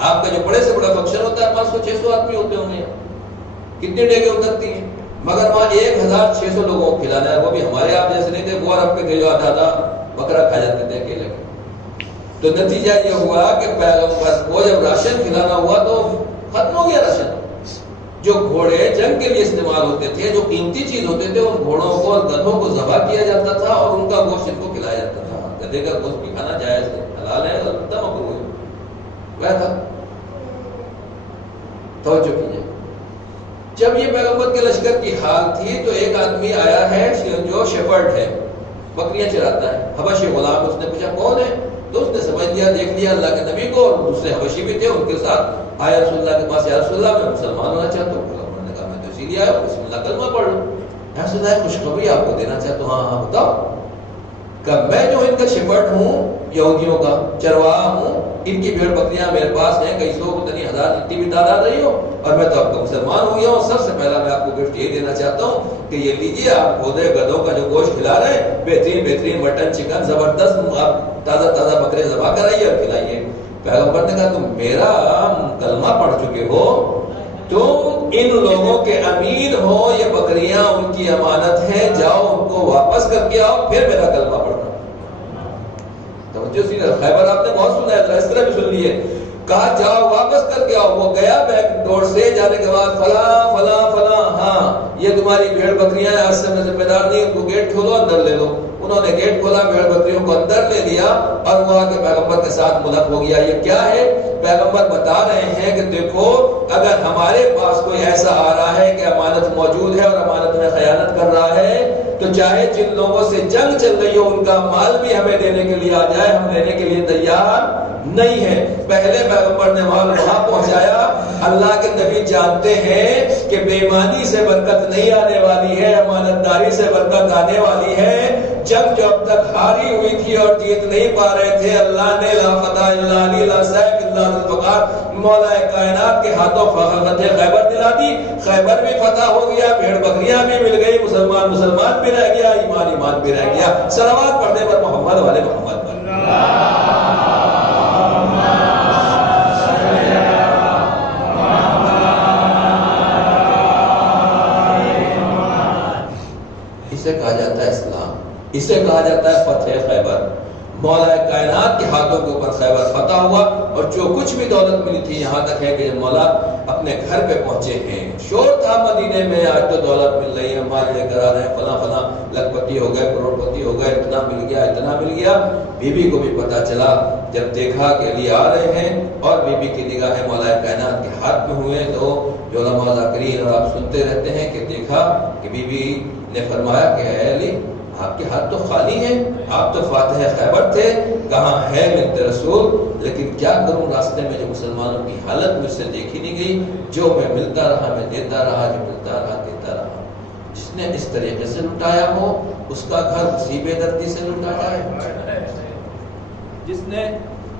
آپ کا جو بڑے سے بڑا فنکشن ہوتا ہے 500-600 آدمی ہوتے ہوں گے، کتنی ڈیگیں اترتی ہیں، مگر وہاں 1600 لوگوں کو کھلانا ہے. وہ بھی ہمارے آپ جیسے نہیں تھے، وہ عرب کے تھے جو آدھا بکرا کھا جاتے تھے اکیلے. تو نتیجہ یہ ہوا کہ پیغمبر کو جب راشن کھلانا ہوا تو ختم ہو گیا راشن. جو گھوڑے جنگ کے لیے استعمال ہوتے تھے، جو قیمتی چیز ہوتے تھے، ان گھوڑوں کو اور گدھوں کو ذبح کیا جاتا تھا اور ان کا گوشت ان کو کھلایا جاتا تھا. گدھے کا گوشت بھی کھانا جائز ہے، حلال ہے، البتہ مکروہ ہے. کیا تھا؟ توجہ کیجیے. جب یہ پیغمبر کے لشکر کی حال تھی تو ایک آدمی آیا ہے جو شیپرڈ ہے، بکریاں چراتا ہے، حبشی غلام. اس نے پوچھا کون ہے؟ تو اس نے سمجھ لیا، دیکھ لیا اللہ کے نبی کو، اور دوسرے حبشی بھی تھے ان کے ساتھ. آیا رسول اللہ کے پاس، یا رسول اللہ میں مسلمان ہونا چاہتا ہوں. انہوں نے کہا میں تو اسی لیے آیا ہوں، بسم اللہ کلمہ پڑھ لو. یا رسول اللہ خوشخبری آپ کو دینا چاہتا ہوں. ہاں ہاں بتاؤ. کہ میں جو ان کا شپرڈ ہوں، یہودیوں کا چرواہا ہوں، ان کی بھیڑ بکریاں میرے پاس ہیں، کئی سو اتنی ہزار جتنی بھی تعداد رہی ہو، اور میں تو آپ کا مسلمان ہو گیا ہوں۔ سب سے پہلا میں آپ کو گفٹ یہ دینا چاہتا ہوں کہ یہ لیجیے، آپ گھوڑے گدھوں کا جو گوشت کھلا رہے ہیں، بہترین بہترین مٹن چکن زبردست، آپ تازہ تازہ بکرے ذبح کرائیے اور کھلائیے۔ پیغمبر نے کہا تم میرا کلمہ پڑھ چکے ہو، تم ان لوگوں کے امیر ہو، یہ بکریاں ان کی امانت ہیں، جاؤ ان کو واپس کر کے آؤ، پھر میرا کلمہ پڑھنا۔ توجہ سی، خیبر آپ نے بہت سنا ہے، اس طرح بھی سن لیے، کہا جاؤ واپس کر کے آؤ۔ وہ گیا بیک ڈور سے، جانے کے بعد فلاں فلاں فلاں، ہاں یہ تمہاری بھیڑ بکریاں ہیں، آج سے میں ذمہ دار نہیں، ان کو گیٹ کھولو، اندر لے لو۔ انہوں نے گیٹ کھولا، بھیڑ بکریوں کو اندر لے لیا اور وہ آ کے پیغمبر کے ساتھ ملک ہو گیا۔ یہ کیا ہے؟ پیغمبر بتا رہے ہیں کہ دیکھو، اگر ہمارے پاس کوئی ایسا آ رہا ہے کہ امانت موجود ہے اور امانت میں خیانت کر رہا ہے، تو چاہے جن لوگوں سے جنگ چل رہی ہو ان کا مال بھی ہمیں دینے کے لیے آ جائے، ہم لینے کے لیے تیار نہیں ہے۔ پہلے پیغمبر نے مال وہاں پہنچایا۔ اللہ کے نبی جانتے ہیں کہ بے ایمانی سے برکت نہیں آنے والی ہے، امانت داری سے برکت آنے والی ہے۔ جنگ جو اب تک ہاری ہوئی تھی اور جیت نہیں پا رہے تھے، اللہ نے لا فتح الا علی لا سیف الا ذو الفقار، مولا کائنات کے ہاتھوں فتح خیبر دلا دی۔ خیبر بھی فتح ہو گیا، بھیڑ بکریاں بھی مل گئی، مسلمان بھی رہ گیا، ایمان بھی رہ گیا۔ صلوات پڑھنے پر محمد والے محمد پر۔ اسے کہا جاتا ہے اسلام، اسے کہا جاتا ہے فتح خیبر۔ مولا کائنات کے ہاتھوں کے اوپر خیبر فتح ہوا، اور جو کچھ بھی دولت ملی تھی، یہاں تک ہے کہ مولا اپنے گھر پہ پہنچے ہیں۔ شور تھا مدینے میں، آج تو دولت مل رہی ہے، مال لے کر آ رہے ہیں، فلاں فلاں لکھپتی ہو گئے، کروڑ پتی ہو گئے، اتنا مل گیا اتنا مل گیا۔ بی بی کو بھی پتا چلا، جب دیکھا کہ علی آ رہے ہیں اور بی بی کی نگاہیں مولا کائنات کے ہاتھ میں ہوئے، تو جو علماء ذاکرین اور آپ سنتے رہتے ہیں کہ دیکھا کہ بی بی نے فرمایا کہ اے علی، آپ کے ہاتھ تو خالی ہیں، آپ تو فاتح خیبر تھے، کہاں ہے بنت رسول؟ لیکن کیا کروں، راستے میں جو مسلمانوں کی حالت مجھ سے دیکھی نہیں گئی، جو میں ملتا رہا میں دیتا رہا، جو ملتا رہا دیتا رہا۔ جس نے اس طریقے سے لٹایا ہو، اس کا گھر اسی بے دردی سے لٹایا ہے۔ جس نے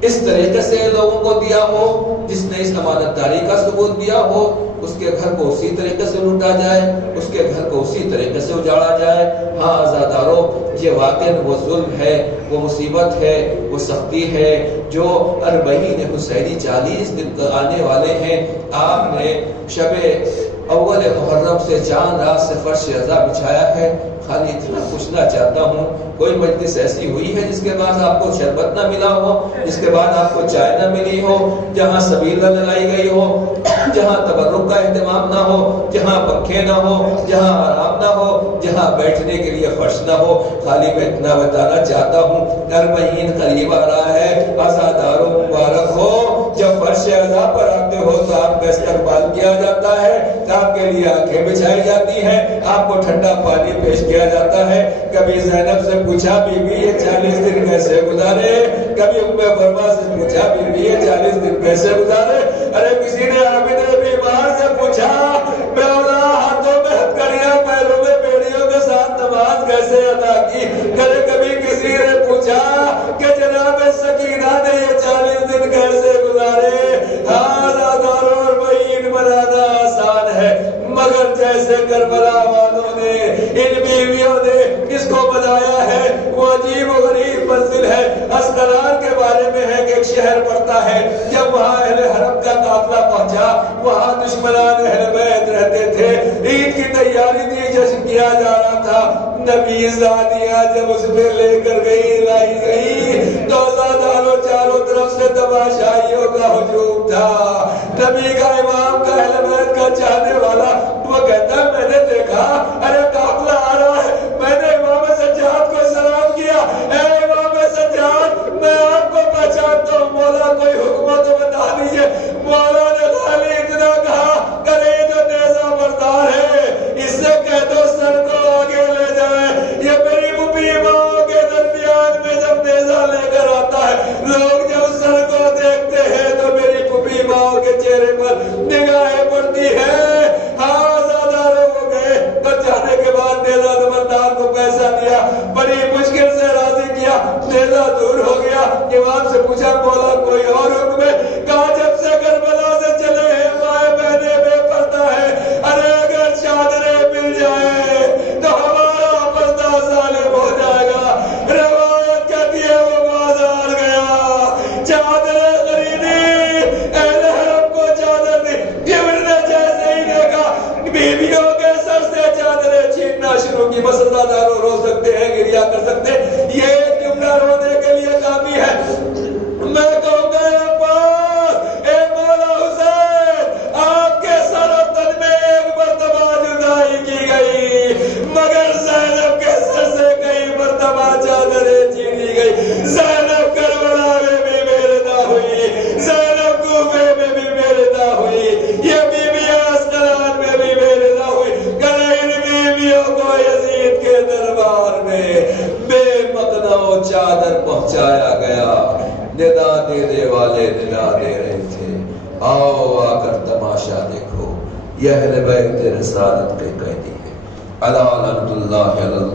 اس طریقے سے لوگوں کو دیا ہو، جس نے اس امانت داری کا ثبوت دیا ہو، اس کے گھر کو اسی طریقے سے لوٹا جائے، اس کے گھر کو اسی طریقے سے اجاڑا جائے۔ ہاں عزادارو، یہ واقعی وہ ظلم ہے، وہ مصیبت ہے، وہ سختی ہے جو اربعین حسینی 40 دن آنے والے ہیں۔ آپ نے شب اول محرم سے چاند رات سے فرش رضا بچھایا ہے۔ خالی اتنا پوچھنا چاہتا ہوں، کوئی مجلس ایسی ہوئی ہے جس کے بعد آپ کو شربت نہ ملا ہو، جس کے بعد آپ کو چائے نہ ملی ہو، جہاں سبیل نہ لگائی گئی ہو، جہاں تبرک کا اہتمام نہ ہو، جہاں پنکھے نہ ہو، جہاں آرام نہ ہو، جہاں بیٹھنے کے لیے فرش نہ ہو؟ خالی میں اتنا بتانا چاہتا ہوں، اربعین قریب آ رہا ہے، عزادارو مبارک ہو۔ جب فرش رضا پر آتے ہو تو آپ کا استقبال کیا جاتا ہے، آپ کے لیے آنکھیں بچھائی جاتی ہیں، آپ کو ٹھنڈا پانی پیش کیا جاتا ہے۔ کبھی زینب سے پوچھا بی بی یہ 40 دن کیسے گزارے؟ کبھی ام فرما سے پوچھا بی بی یہ 40 دن کیسے گزارے؟ ارے کسی نے عابد بیمار سے پوچھا مولا ہاتھوں میں ہتھکڑیاں پیروں میں بیڑیوں کے ساتھ نماز کیسے ادا کی؟ کبھی کسی نے پوچھا کہ جناب سکینہ نے یہ 40 دن کیسے گزارے؟ ہاں زاداروں اور بہین بنانا آسان ہے، مگر جیسے کربلا والوں نے ان بیویوں نے اس کو بنایا ہے، وہ عجیب و غریب منزل ہے۔ اسقلان کے بارے میں ہے کہ ایک شہر پڑتا ہے، جب وہاں اہل حرم کا قافلہ پہنچا، وہاں دشمنان اہل بیت رہتے تھے، عید کی تیاری تھی، جشن کیا جا رہا تھا۔ نبی زادیاں جب اس میں لے کر لائی گئی تو زاداروں چاروں طرف سے تماشائیوں کا ہجوم تھا۔ نبی کا امام کا اہل بیت کا چاہنے والا وہ کہتا ہے میں نے دیکھا، ارے قافلہ آ رہا ہے، میں نے امام سجاد کو سلام کیا، اے امام سجاد میں آپ کو پہچانتا ہوں، مولا کوئی حکمت بتا دیجیے۔ مولا نے خالی اتنا کہا کہ یہ جو نیزہ بردار ہے اس سے کہہ دو سر کو آگے لے جائے۔ یہ میری پھوپھی ماں کے درمیان میں جب نیزہ لے کر آتا ہے، لوگ جب سر کو دیکھتے ہیں تو میری پھوپھی ماں کے چہرے پر نگاہیں پڑتی ہے۔ ان کی بس زیادہ رو سکتے ہیں، گریا کر سکتے ہیں، یہ ایک جملہ رونے کے لیے کافی ہے۔ میں کہوں گا اے پاک، اے مولا حسین، آپ کے سر و تن میں ایک مرتبہ جدائی کی گئی، مگر زینب کے سر سے کئی مرتبہ چادریں چھینی گئی۔ زینب کربلا میں بھی میرنا ہوئی، زینب کوفے میں بھی میرنا ہوئی، یہ بیویاں اسقلان میں بھی میرنا ہوئی، کل ان بیویوں کو یزید کے دربار میں بے مقنع و چادر پہنچایا گیا۔ ندا دینے والے ندا دے رہے تھے، آؤ آ کر تماشا دیکھو، یہ اہل بیت رسالت کے قیدی ہے۔ علی لعنت اللہ علی